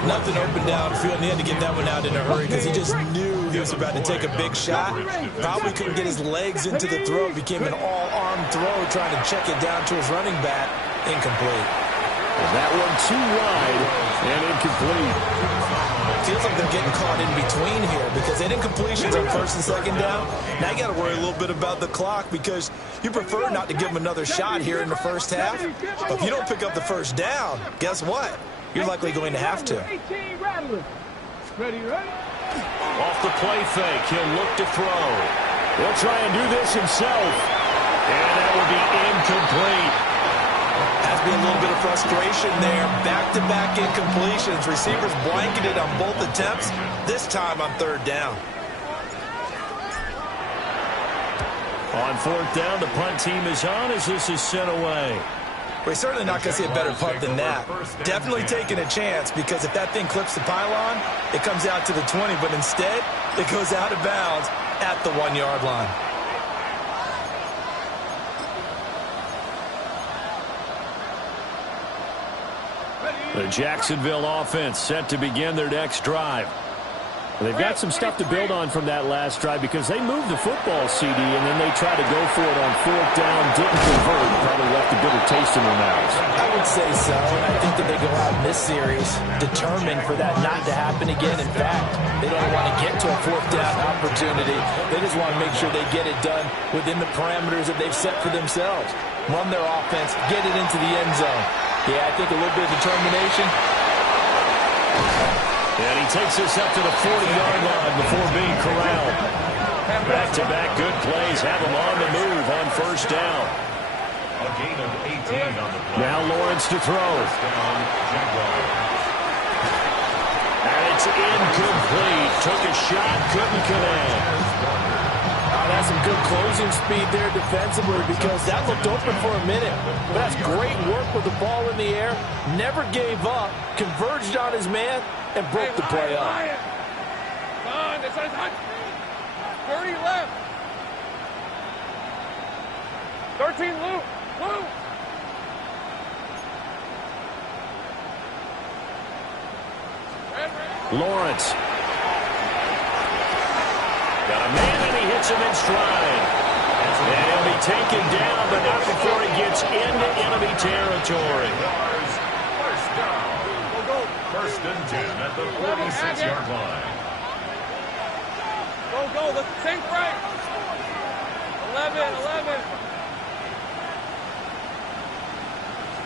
Nothing open downfield, and he had to get that one out in a hurry because he just knew he was about to take a big shot. Probably couldn't get his legs into the throw. It became an all-arm throw trying to check it down to his running back. Incomplete. That one too wide and incomplete. Feels like they're getting caught in between here because they had incompletions on 1st and 2nd down. Now you got to worry a little bit about the clock because you prefer not to give them another shot here in the first half. But if you don't pick up the 1st down, guess what? You're likely going to have to. Off the play fake, he'll look to throw. He'll try and do this himself. And that will be incomplete. Has been a little bit of frustration there. Back-to-back incompletions. Receivers blanketed on both attempts, this time on 3rd down. On 4th down, the punt team is on as this is sent away. We're certainly not going to see a better punt than that. Definitely taking a chance because if that thing clips the pylon, it comes out to the 20, but instead, it goes out of bounds at the 1-yard line. The Jacksonville offense set to begin their next drive. They've got some stuff to build on from that last drive because they moved the football, CD, and then they tried to go for it on 4th down, didn't convert, probably left a bitter taste in their mouths. I would say so, and I think that they go out in this series determined for that not to happen again. In fact, they don't want to get to a 4th down opportunity. They just want to make sure they get it done within the parameters that they've set for themselves. Run their offense, get it into the end zone. Yeah, I think a little bit of determination. And he takes this up to the 40-yard line before being corralled. Back-to-back good plays have him on the move on 1st down. A gain of 18 on the play. Now Lawrence to throw. And it's incomplete. Took a shot, couldn't connect. That's some good closing speed there defensively because that looked open for a minute. But that's great work with the ball in the air. Never gave up. Converged on his man and broke the play up. Come on, this is hot. 30 left. 13 loop. Loop. Lawrence. Got a man and he hits him in stride. And he'll be taken down, but not before he gets into enemy territory. 1st down. 1st and 10 at the 46-yard line. Go. Let's sink right. 11.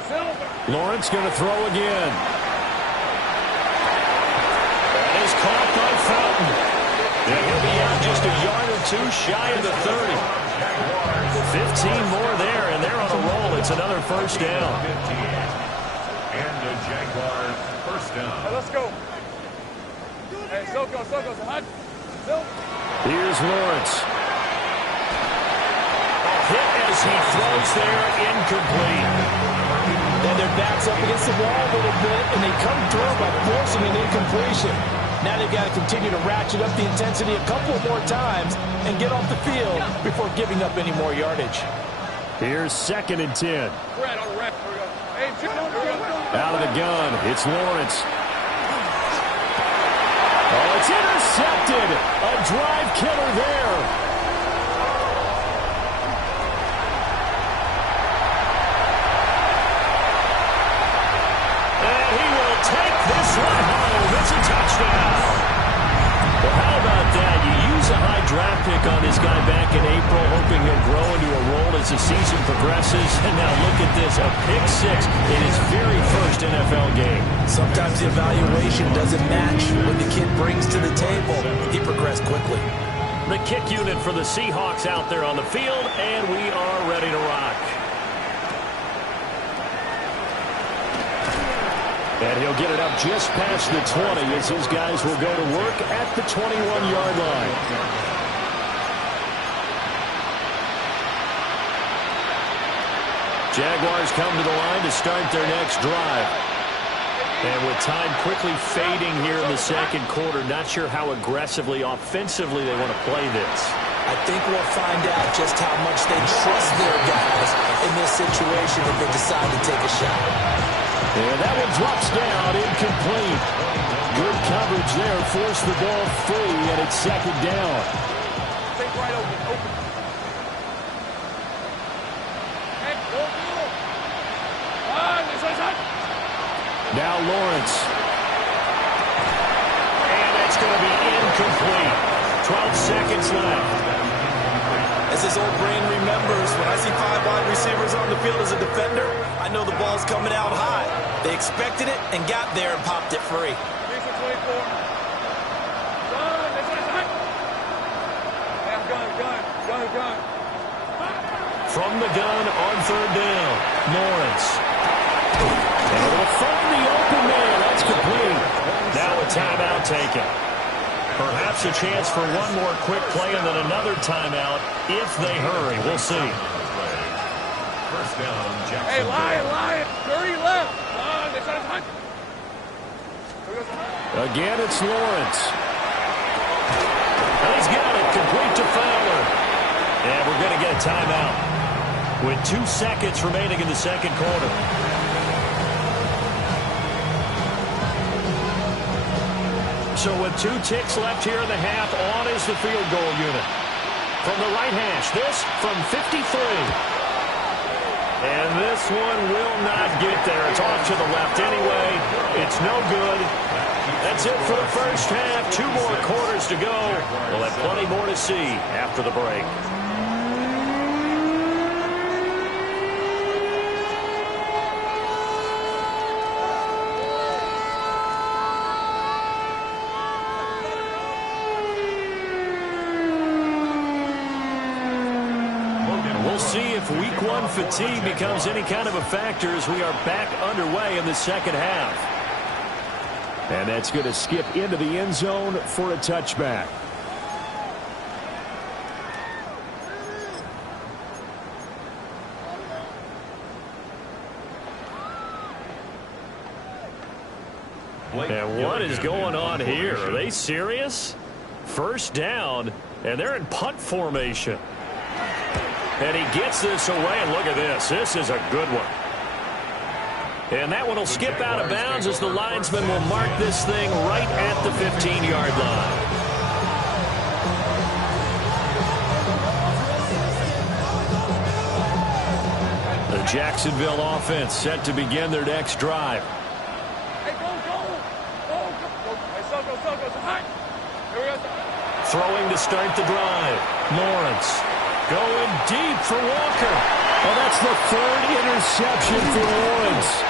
Silver. Lawrence going to throw again. That is caught by Fountain. And he'll be out just a yard or two shy of the 30. 15 more there, and they're on a roll. It's another 1st down. And the Jaguars 1st down. Hey, let's go. Hey, Silco. Hot. Here's Lawrence. A hit as he throws there, incomplete. And their backs up against the wall a little bit, and they come through by forcing an incompletion. Now they've got to continue to ratchet up the intensity a couple more times and get off the field before giving up any more yardage. Here's 2nd and 10. Red on the red. Here we go. Hey, Out of the gun, it's Lawrence. Oh, it's intercepted. A drive killer there. And he will take this one home. It's a touchdown. Well, how about that? You use a high draft pick on this guy back in April, hoping he'll grow into a role as the season progresses. And now look at this, a pick-6 in his very first NFL game. Sometimes the evaluation doesn't match what the kid brings to the table. He progressed quickly. The kick unit for the Seahawks out there on the field, and we are ready to rock. And he'll get it up just past the 20 as his guys will go to work at the 21-yard line. Jaguars come to the line to start their next drive. And with time quickly fading here in the second quarter, not sure how aggressively, offensively they want to play this. I think we'll find out just how much they trust their guys in this situation if they decide to take a shot. And that one drops down, incomplete. Good coverage there, forced the ball free, and it's 2nd down. Take right open. Hey, go. Now Lawrence. And it's going to be incomplete. 12 seconds left. As his old brain remembers, when I see 5 wide receivers on the field as a defender, I know the ball's coming out high. They expected it and got there and popped it free. Gun. From the gun on 3rd down, Lawrence. And will find the open man. That's complete. Now a timeout taken. Perhaps a chance for one more quick play and then another timeout if they hurry. We'll see. First down, Jackson. Hey, Lion. 30 left. Again, it's Lawrence. And he's got it. Complete to Fowler. And we're going to get a timeout with 2 seconds remaining in the second quarter. So with 2 ticks left here in the half, on is the field goal unit. From the right hash, this from 53. And this one will not get there. It's off to the left anyway. It's no good. That's it for the first half. 2 more quarters to go. We'll have plenty more to see after the break. We'll see if week 1 fatigue becomes any kind of a factor as we are back underway in the second half. And that's going to skip into the end zone for a touchback. And what is going on here? Are they serious? First down, and they're in punt formation. And he gets this away, and look at this. This is a good one. And that one will skip out of bounds as the linesman will mark this thing right at the 15-yard line. The Jacksonville offense set to begin their next drive. Hey, go. Hey, here we go. Throwing to start the drive. Lawrence going deep for Walker. And that's the 3rd interception for Lawrence.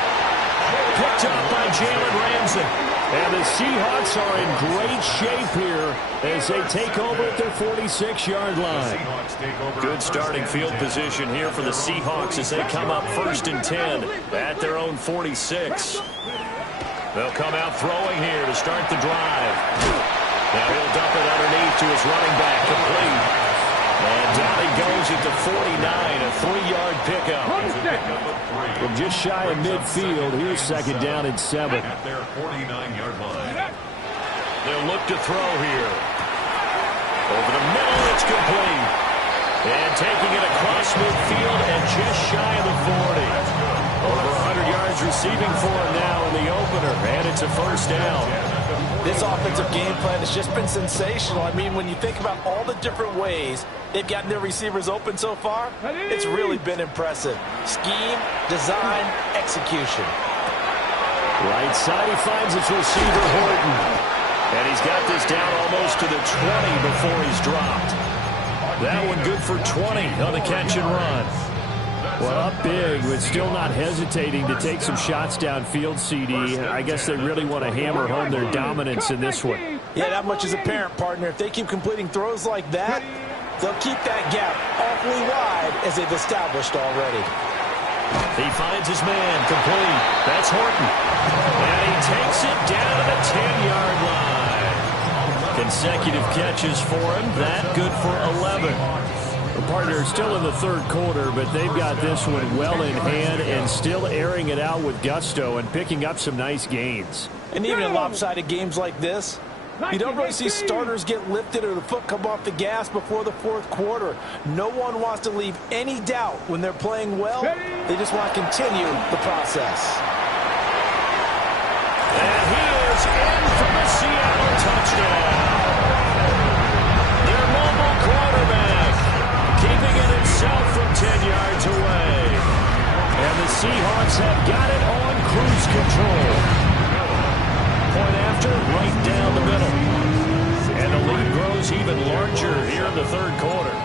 Picked up by Jalen Ramsey. And the Seahawks are in great shape here as they take over at their 46-yard line. Good starting field position here for the Seahawks as they come up 1st and 10 at their own 46. They'll come out throwing here to start the drive. Now he'll dump it underneath to his running back, complete. And down he goes at the 49, a 3-yard pickup. From just shy of midfield, here's 2nd down and 7. At their 49-yard line. They'll look to throw here. Over the middle, it's complete. And taking it across midfield and just shy of the 40. Over 100 yards receiving for him now in the opener. And it's a first down. This offensive game plan has just been sensational. I mean, when you think about all the different ways they've gotten their receivers open so far, it's really been impressive. Scheme, design, execution. Right side, he finds his receiver, Horton. And he's got this down almost to the 20 before he's dropped. That one good for 20 on the catch and run. Well, up big, but still not hesitating to take some shots downfield, CD. I guess they really want to hammer home their dominance in this one. Yeah, that much is apparent, partner. If they keep completing throws like that, they'll keep that gap awfully wide as they've established already. He finds his man, complete. That's Horton. And he takes it down to the 10-yard line. Consecutive catches for him. That good for 11. The partner is still in the third quarter, but they've got this one well in hand and still airing it out with gusto and picking up some nice gains. And even in lopsided games like this, you don't really see starters get lifted or the foot come off the gas before the fourth quarter. No one wants to leave any doubt when they're playing well. They just want to continue the process. And he is in for the Seattle touchdown. Their mobile quarterback, keeping it himself from 10 yards away. And the Seahawks have got it on cruise control. Point after, right down the middle. And the lead grows even larger here in the third quarter.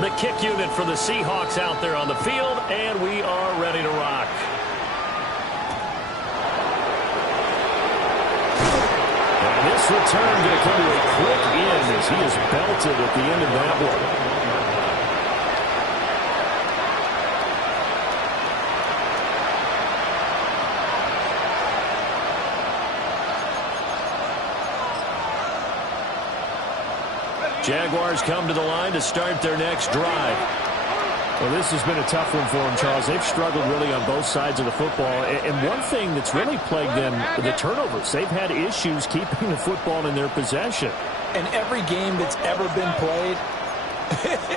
The kick unit for the Seahawks out there on the field, and we are ready to rock. And this return going to come to a quick end as he is belted at the end of that one. Jaguars come to the line to start their next drive. Well, this has been a tough one for them, Charles. They've struggled really on both sides of the football. And one thing that's really plagued them, the turnovers. They've had issues keeping the football in their possession. And every game that's ever been played,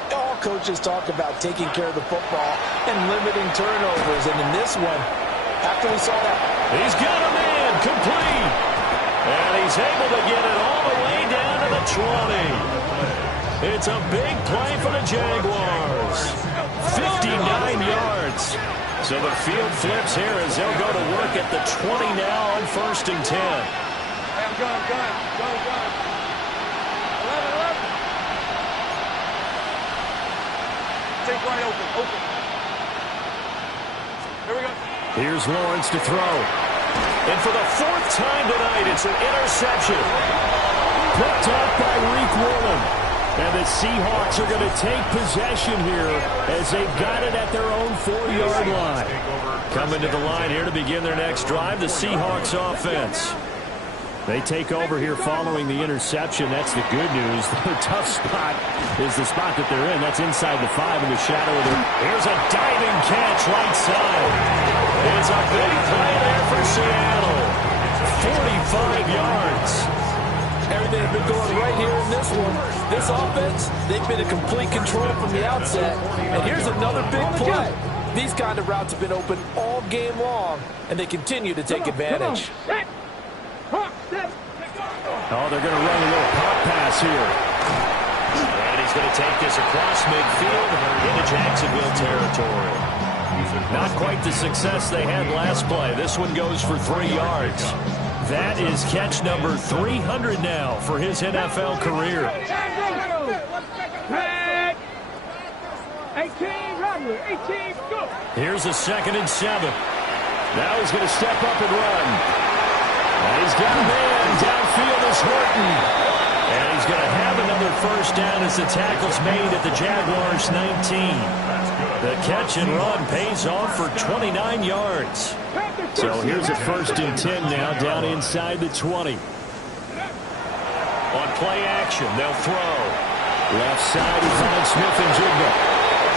all coaches talk about taking care of the football and limiting turnovers. And in this one, after we saw that, he's got a man complete. And he's able to get it all the way down to the 20. It's a big play for the Jaguars. 59 yards. So the field flips here as they'll go to work at the 20 now on 1st and 10. Gun. 11. Take right open. Here we go. Here's Lawrence to throw. And for the 4th time tonight, it's an interception. Picked off by Reek Woolen. And the Seahawks are going to take possession here as they've got it at their own 4-yard line. Coming to the line here to begin their next drive, the Seahawks offense. They take over here following the interception. That's the good news. The tough spot is the spot that they're in. That's inside the 5 in the shadow of the... Here's a diving catch right side. It's a big play there for Seattle. 45 yards. everything has been going right here in this one. This offense, they've been in complete control from the outset. And here's another big play. These kind of routes have been open all game long, and they continue to take advantage. Oh, they're going to run a little pop pass here. And he's going to take this across midfield into Jacksonville territory. Not quite the success they had last play. This one goes for 3 yards. That is catch number 300 now for his NFL career. 18, go. Here's a 2nd and 7. Now he's going to step up and run. And he's got a man. Downfield is Horton. And he's going to have another first down as the tackle's made at the Jaguars' 19. The catch and run pays off for 29 yards. So here's a 1st and 10 now down inside the 20. On play action, they'll throw. Left side, he finds Smith and Jigba.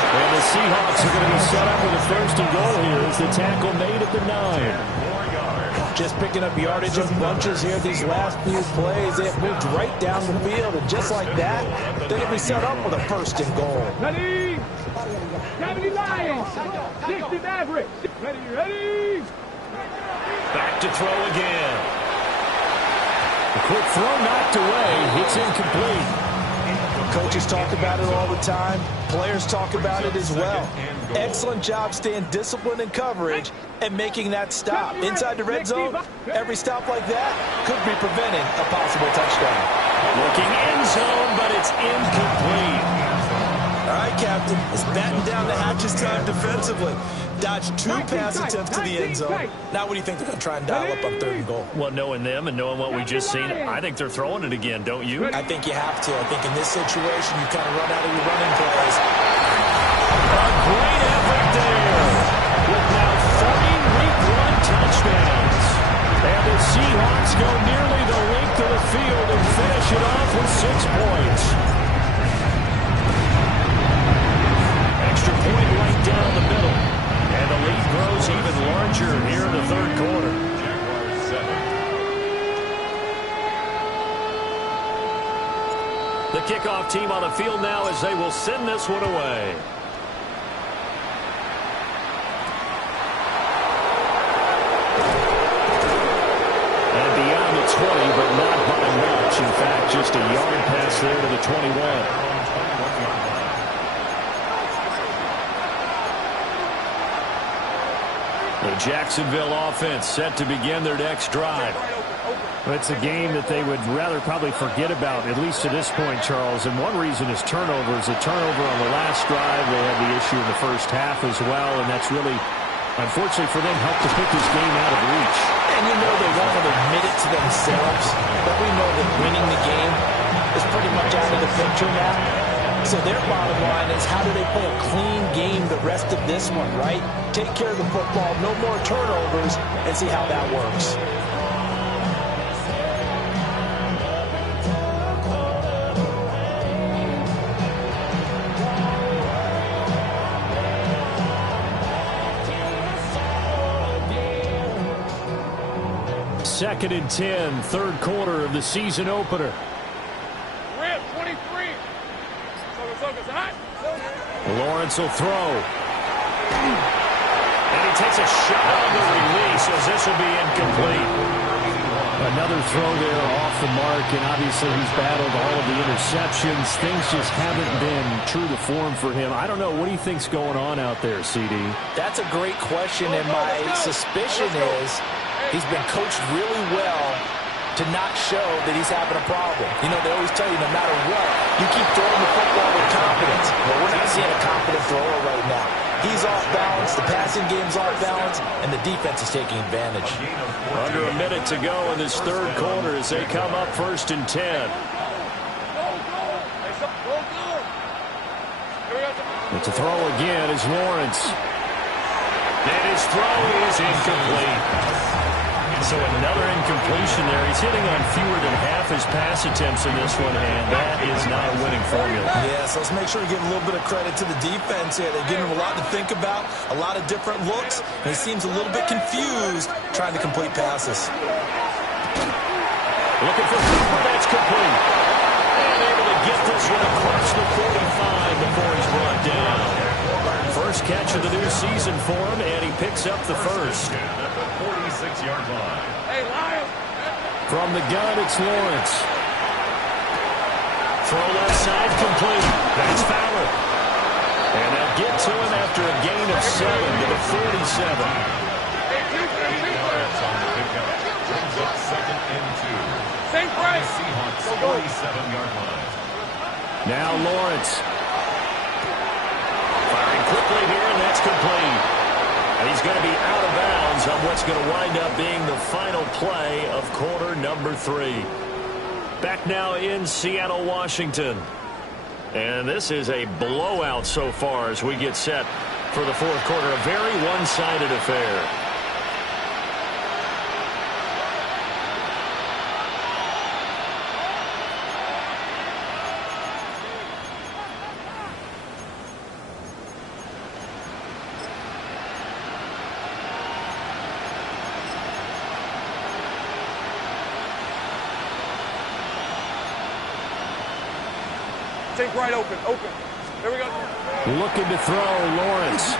And the Seahawks are going to be set up with a 1st and goal here as the tackle made at the 9. Just picking up yardage in bunches here these last few plays. They have moved right down the field, and just like that, they can be set up with a first and goal. Ready? 70 Lions. 60 Mavericks. Ready? Back to throw again. A quick throw knocked away. It's incomplete. Coaches talk about it all the time. Players talk about it as well. Excellent job staying disciplined in coverage and making that stop. Inside the red zone, every stop like that could be preventing a possible touchdown. Looking end zone, but it's incomplete. All right, Captain. It's batten down the hatches time defensively. Dodged 2 pass attempts to the end zone. Now what do you think they're going to try and dial up on 3rd and goal? Well, knowing them and knowing what we just seen, I think they're throwing it again, don't you? I think you have to. I think in this situation, you kind of run out of your running plays. A great effort there. With now 30 Week 1 touchdowns. And the Seahawks go nearly the length of the field and finish it off with 6 points. Extra point right down the middle. And the lead grows even larger here in the 3rd quarter. Jaguars 7. The kickoff team on the field now as they will send this one away. And beyond the 20, but not by much. In fact, just a yard pass there to the 21. The Jacksonville offense set to begin their next drive. It's a game that they would rather probably forget about, at least to this point, Charles. And one reason is turnovers. A turnover on the last drive. They had the issue in the first half as well, and that's really, unfortunately for them, helped to put this game out of reach. And you know they won't admit it to themselves, but we know that winning the game is pretty much out of the picture now. So their bottom line is, how do they play a clean game the rest of this one, right? Take care of the football, no more turnovers, and see how that works. Second and 10, 3rd quarter of the season opener. Red 23. It's hot. Lawrence will throw. And he takes a shot on the release as this will be incomplete. Another throw there off the mark, and obviously he's battled all of the interceptions. Things just haven't been true to form for him. I don't know. What do you think's going on out there, CD? That's a great question, and my suspicion is he's been coached really well to not show that he's having a problem. You know, they always tell you no matter what, you keep throwing the football with confidence. Well, we're not seeing a confident thrower right now. He's off balance, the passing game's off balance, and the defense is taking advantage. Under a minute to go in this 3rd quarter as they come up 1st and 10. But to throw again is Lawrence. And his throw is incomplete. So another incompletion there. He's hitting on fewer than half his pass attempts in this one, and that is not a winning formula. Yeah, so let's make sure we give a little bit of credit to the defense here. They've given him a lot to think about, a lot of different looks, and he seems a little bit confused trying to complete passes. Looking for Cooper, that's complete. And able to get this one across the 45 before he's brought down. First catch of the new season for him, and he picks up the first. 46-yard line. Hey, Lions. From the gun, it's Lawrence. Throw left side complete. That's Fowler. And they'll get to him after a gain of 7 to the 47. 8 yards on the pickup. Brings up 2nd and 2. Same price. Seahawks 47-yard line. Now Lawrence. Firing quickly here, and that's complete. And he's going to be out of bounds on what's going to wind up being the final play of quarter number 3. Back now in Seattle, Washington. And this is a blowout so far as we get set for the 4th quarter. A very one-sided affair. Think right, open. There we go. Looking to throw, Lawrence.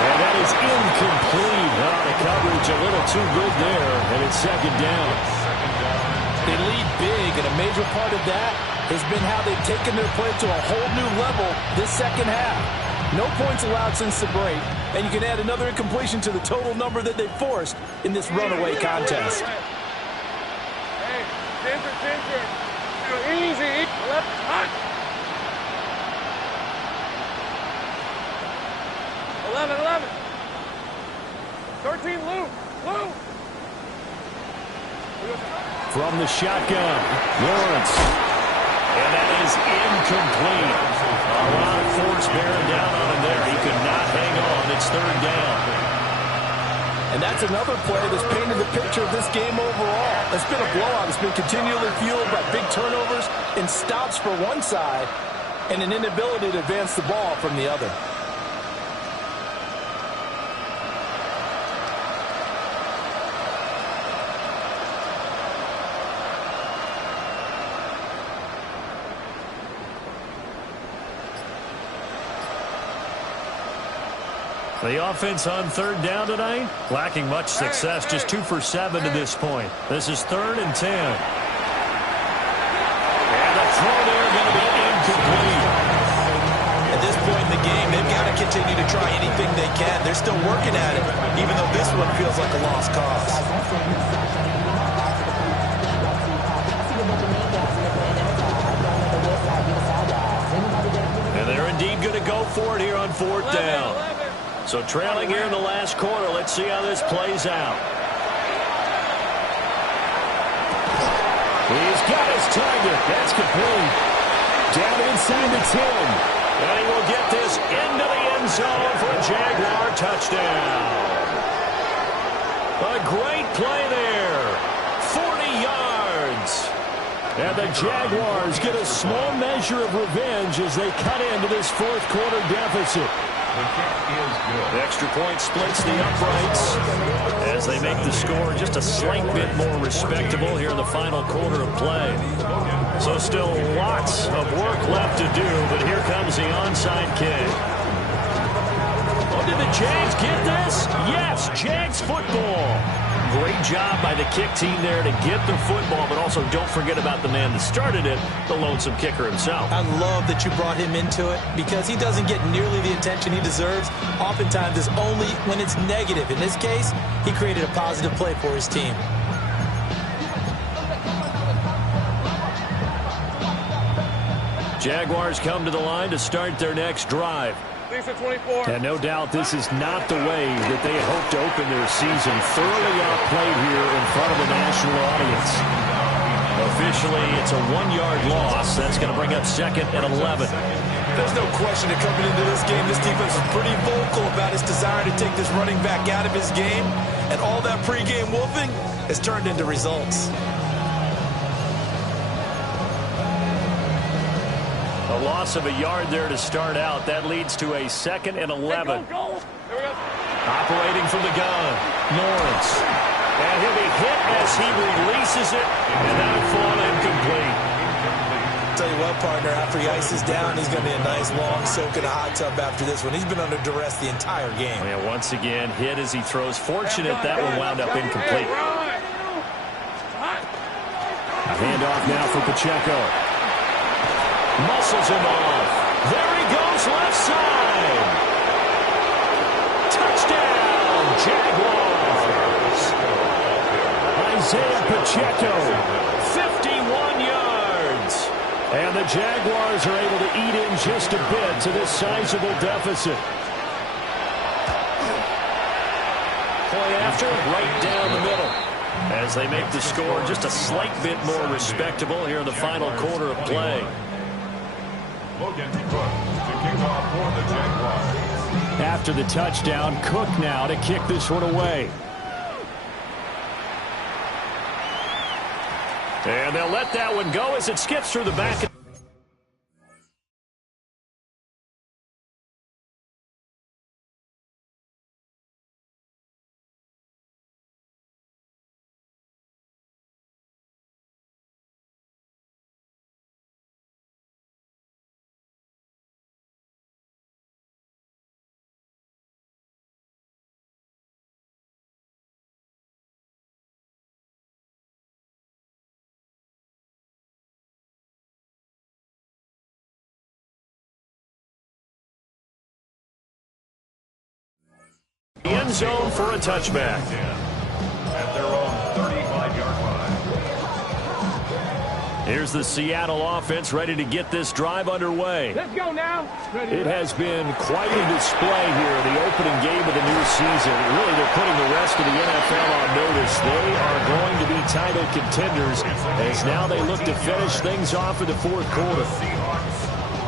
And that is incomplete. The coverage a little too good there, and it's second down. They lead big, and a major part of that has been how they've taken their play to a whole new level this second half. No points allowed since the break, and you can add another incompletion to the total number that they've forced in this runaway contest. Hey, ginger. Easy. Left, hot. 11. 13, Lou. From the shotgun, Lawrence. And that is incomplete. A lot of force bearing down on him there. He could not hang on. It's third down. And that's another play that's painted the picture of this game overall. It's been a blowout. It's been continually fueled by big turnovers and stops for one side and an inability to advance the ball from the other. The offense on third down tonight, lacking much success, just 2 for 7 to this point. This is 3rd and 10. And the throw there going to be incomplete. At this point in the game, they've got to continue to try anything they can. They're still working at it, even though this one feels like a lost cause. And they're indeed going to go for it here on 4th down. So trailing here in the last quarter. Let's see how this plays out. He's got his target. That's complete. Down inside the 10. And he will get this into the end zone for a Jaguar touchdown. A great play there. 40 yards. And the Jaguars get a small measure of revenge as they cut into this 4th quarter deficit. The kick is good. The extra point splits the uprights as they make the score just a slight bit more respectable here in the final quarter of play. So still lots of work left to do, but here comes the onside kick. Oh, did the Jags get this? Yes, Jags football. Great job by the kick team there to get the football, but also don't forget about the man that started it, the lonesome kicker himself. I love that you brought him into it because he doesn't get nearly the attention he deserves. Oftentimes it's only when it's negative. In this case, he created a positive play for his team. Jaguars come to the line to start their next drive. Lisa 24. And no doubt this is not the way that they hope to open their season. Thoroughly outplayed here in front of a national audience. Officially, it's a 1-yard loss. That's going to bring up 2nd and 11. There's no question that coming into this game, this defense is pretty vocal about its desire to take this running back out of his game. And all that pregame wolfing Has turned into results. A loss of a yard there to start out. That leads to a 2nd and 11. Go. There we go. Operating from the gun, Lawrence. And he'll be hit as he releases it, and that'll fall incomplete. Tell you what, partner, after he ices down, he's going to be a nice long soak in a hot tub after this one. He's been under duress the entire game. And once again, hit as he throws. Fortunate that one wound up incomplete. Handoff now for Pacheco. Muscles him off. There he goes, left side. Touchdown, Jaguars. Isaiah Pacheco, 51 yards. And the Jaguars are able to eat in just a bit to this sizable deficit. Play after, right down the middle. As they make the score just a slight bit more respectable here in the final quarter of play. Logan Cook to kick off for the Jaguars. After the touchdown, Cook now to kick this one away. And they'll let that one go as it skips through the back. end zone for a touchback. At their own 35-yard line. Here's the Seattle offense ready to get this drive underway. Let's go now. It has been quite a display here in the opening game of the new season. Really, they're putting the rest of the NFL on notice. They are going to be title contenders as now they look to finish things off in the fourth quarter.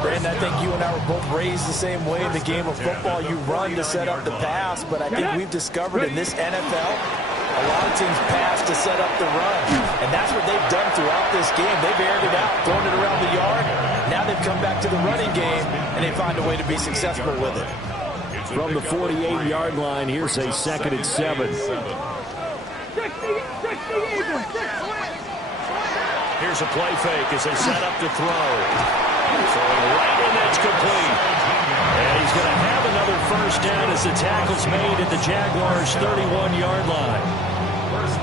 Brandon, I think you and I were both raised the same way in the game of football. You run to set up the pass, but I think we've discovered in this NFL, a lot of teams pass to set up the run. And that's what they've done throughout this game. They've aired it out, thrown it around the yard. Now they've come back to the running game, and they find a way to be successful with it. From the 48-yard line, here's a 2nd and 7. Here's a play fake as they set up to throw. Throwing right, and that's complete. And he's going to have another first down as the tackle's made at the Jaguars' 31-yard line.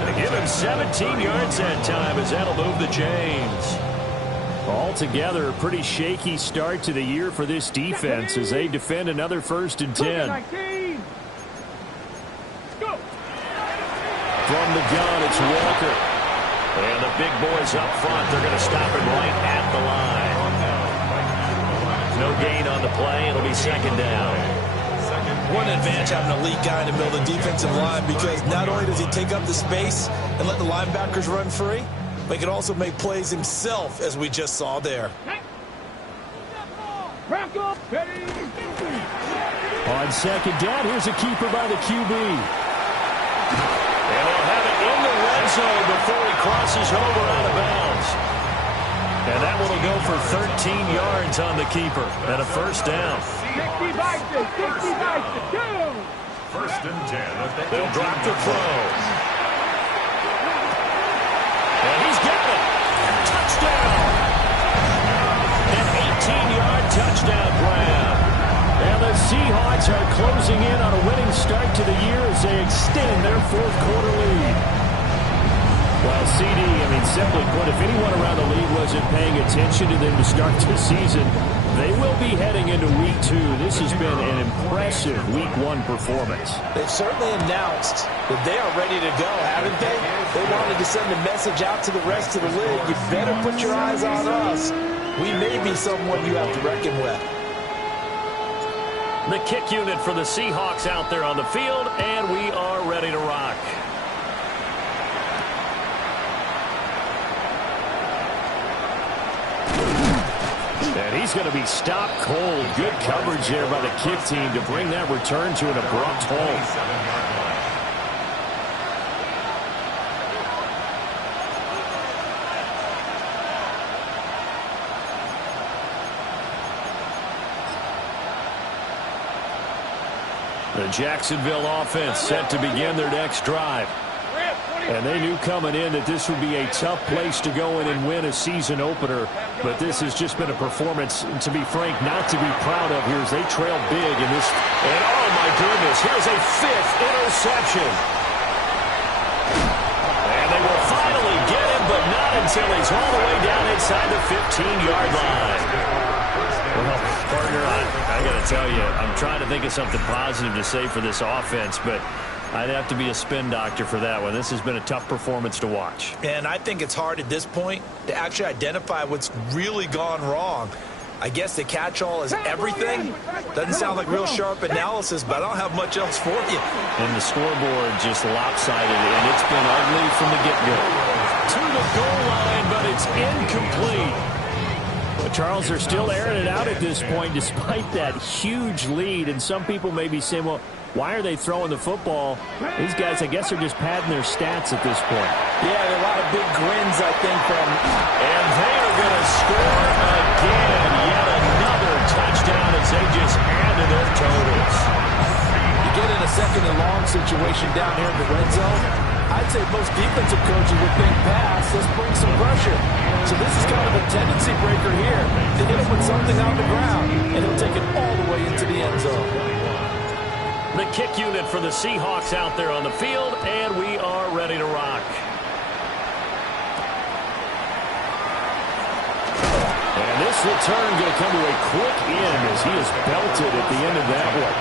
They give him 17 yards that time as that'll move the chains. Altogether, a pretty shaky start to the year for this defense as they defend another 1st and 10. From the gun, it's Walker. And the big boys up front, they're going to stop him right at the line. No gain on the play. It'll be 2nd down. One advantage having a lead guy in the middle of the defensive line because not only does he take up the space and let the linebackers run free, but he can also make plays himself, as we just saw there. On 2nd down, here's a keeper by the QB. And they'll have it in the red zone before he crosses over out of bounds. And that one will go for 13 yards on the keeper and a 1st down. 60 Bison, 60 Bison, 2. 1st and 10. They'll drop the throw. And he's got it. Touchdown. An 18-yard touchdown grab. And the Seahawks are closing in on a winning start to the year as they extend their 4th quarter lead. Well, CD, simply put, if anyone around the league wasn't paying attention to them to start the season, they will be heading into Week 2. This has been an impressive Week 1 performance. They've certainly announced that they are ready to go, haven't they? They wanted to send a message out to the rest of the league. You better put your eyes on us. We may be someone you have to reckon with. The kick unit for the Seahawks out there on the field, and we are ready to rock. And he's going to be stopped cold. Good coverage there by the kick team to bring that return to an abrupt halt. The Jacksonville offense set to begin their next drive. And they knew coming in that this would be a tough place to go in and win a season opener. But this has just been a performance, to be frank, not to be proud of here as they trail big in this. And oh my goodness, here's a 5th interception. And they will finally get him, but not until he's all the way down inside the 15-yard line. Well, partner, I got to tell you, I'm trying to think of something positive to say for this offense, but I'd have to be a spin doctor for that one. This has been a tough performance to watch. And I think it's hard at this point to actually identify what's really gone wrong. I guess the catch-all is everything. Doesn't sound like real sharp analysis, but I don't have much else for you. And the scoreboard just lopsided, and it's been ugly from the get-go. To the goal line, but it's incomplete. But Charles, they're still airing it out at this point despite that huge lead. And some people may be saying, well, why are they throwing the football? These guys, I guess, are just padding their stats at this point. Yeah, there are a lot of big grins, I think, from... And they are going to score again. Yet another touchdown as they just add to their totals. You get in a 2nd and long situation down here in the red zone, I'd say most defensive coaches would think pass, let's bring some pressure. So this is kind of a tendency breaker here to hit him with something on the ground, and he'll take it all the way into the end zone. The kick unit for the Seahawks out there on the field, and we are ready to rock. And this return going to come to a quick end as he is belted at the end of that one.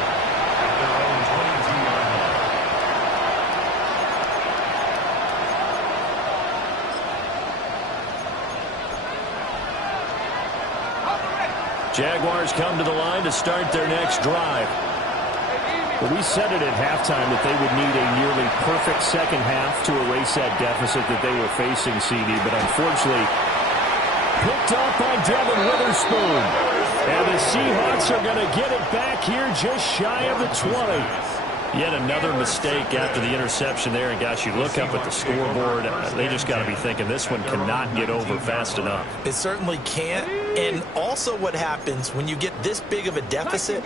Jaguars come to the line to start their next drive. Well, we said it at halftime that they would need a nearly perfect second half to erase that deficit that they were facing, CD, but unfortunately picked up by Devin Witherspoon. And the Seahawks are going to get it back here just shy of the 20. Yet another mistake after the interception there. And, gosh, you look up at the scoreboard. They just got to be thinking this one cannot get over fast enough. It certainly can't. And also what happens when you get this big of a deficit,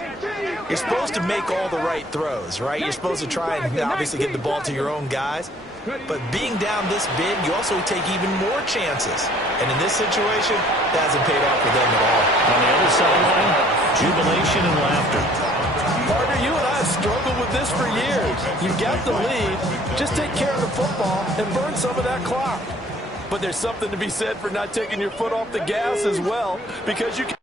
you're supposed to make all the right throws, right? You're supposed to try and obviously get the ball to your own guys. But being down this big, you also take even more chances. And in this situation, that hasn't paid off for them at all. On the other sideline, jubilation and laughter. Partner, you and I have struggled with this for years. You got the lead. Just take care of the football and burn some of that clock. But there's something to be said for not taking your foot off the gas as well, because you can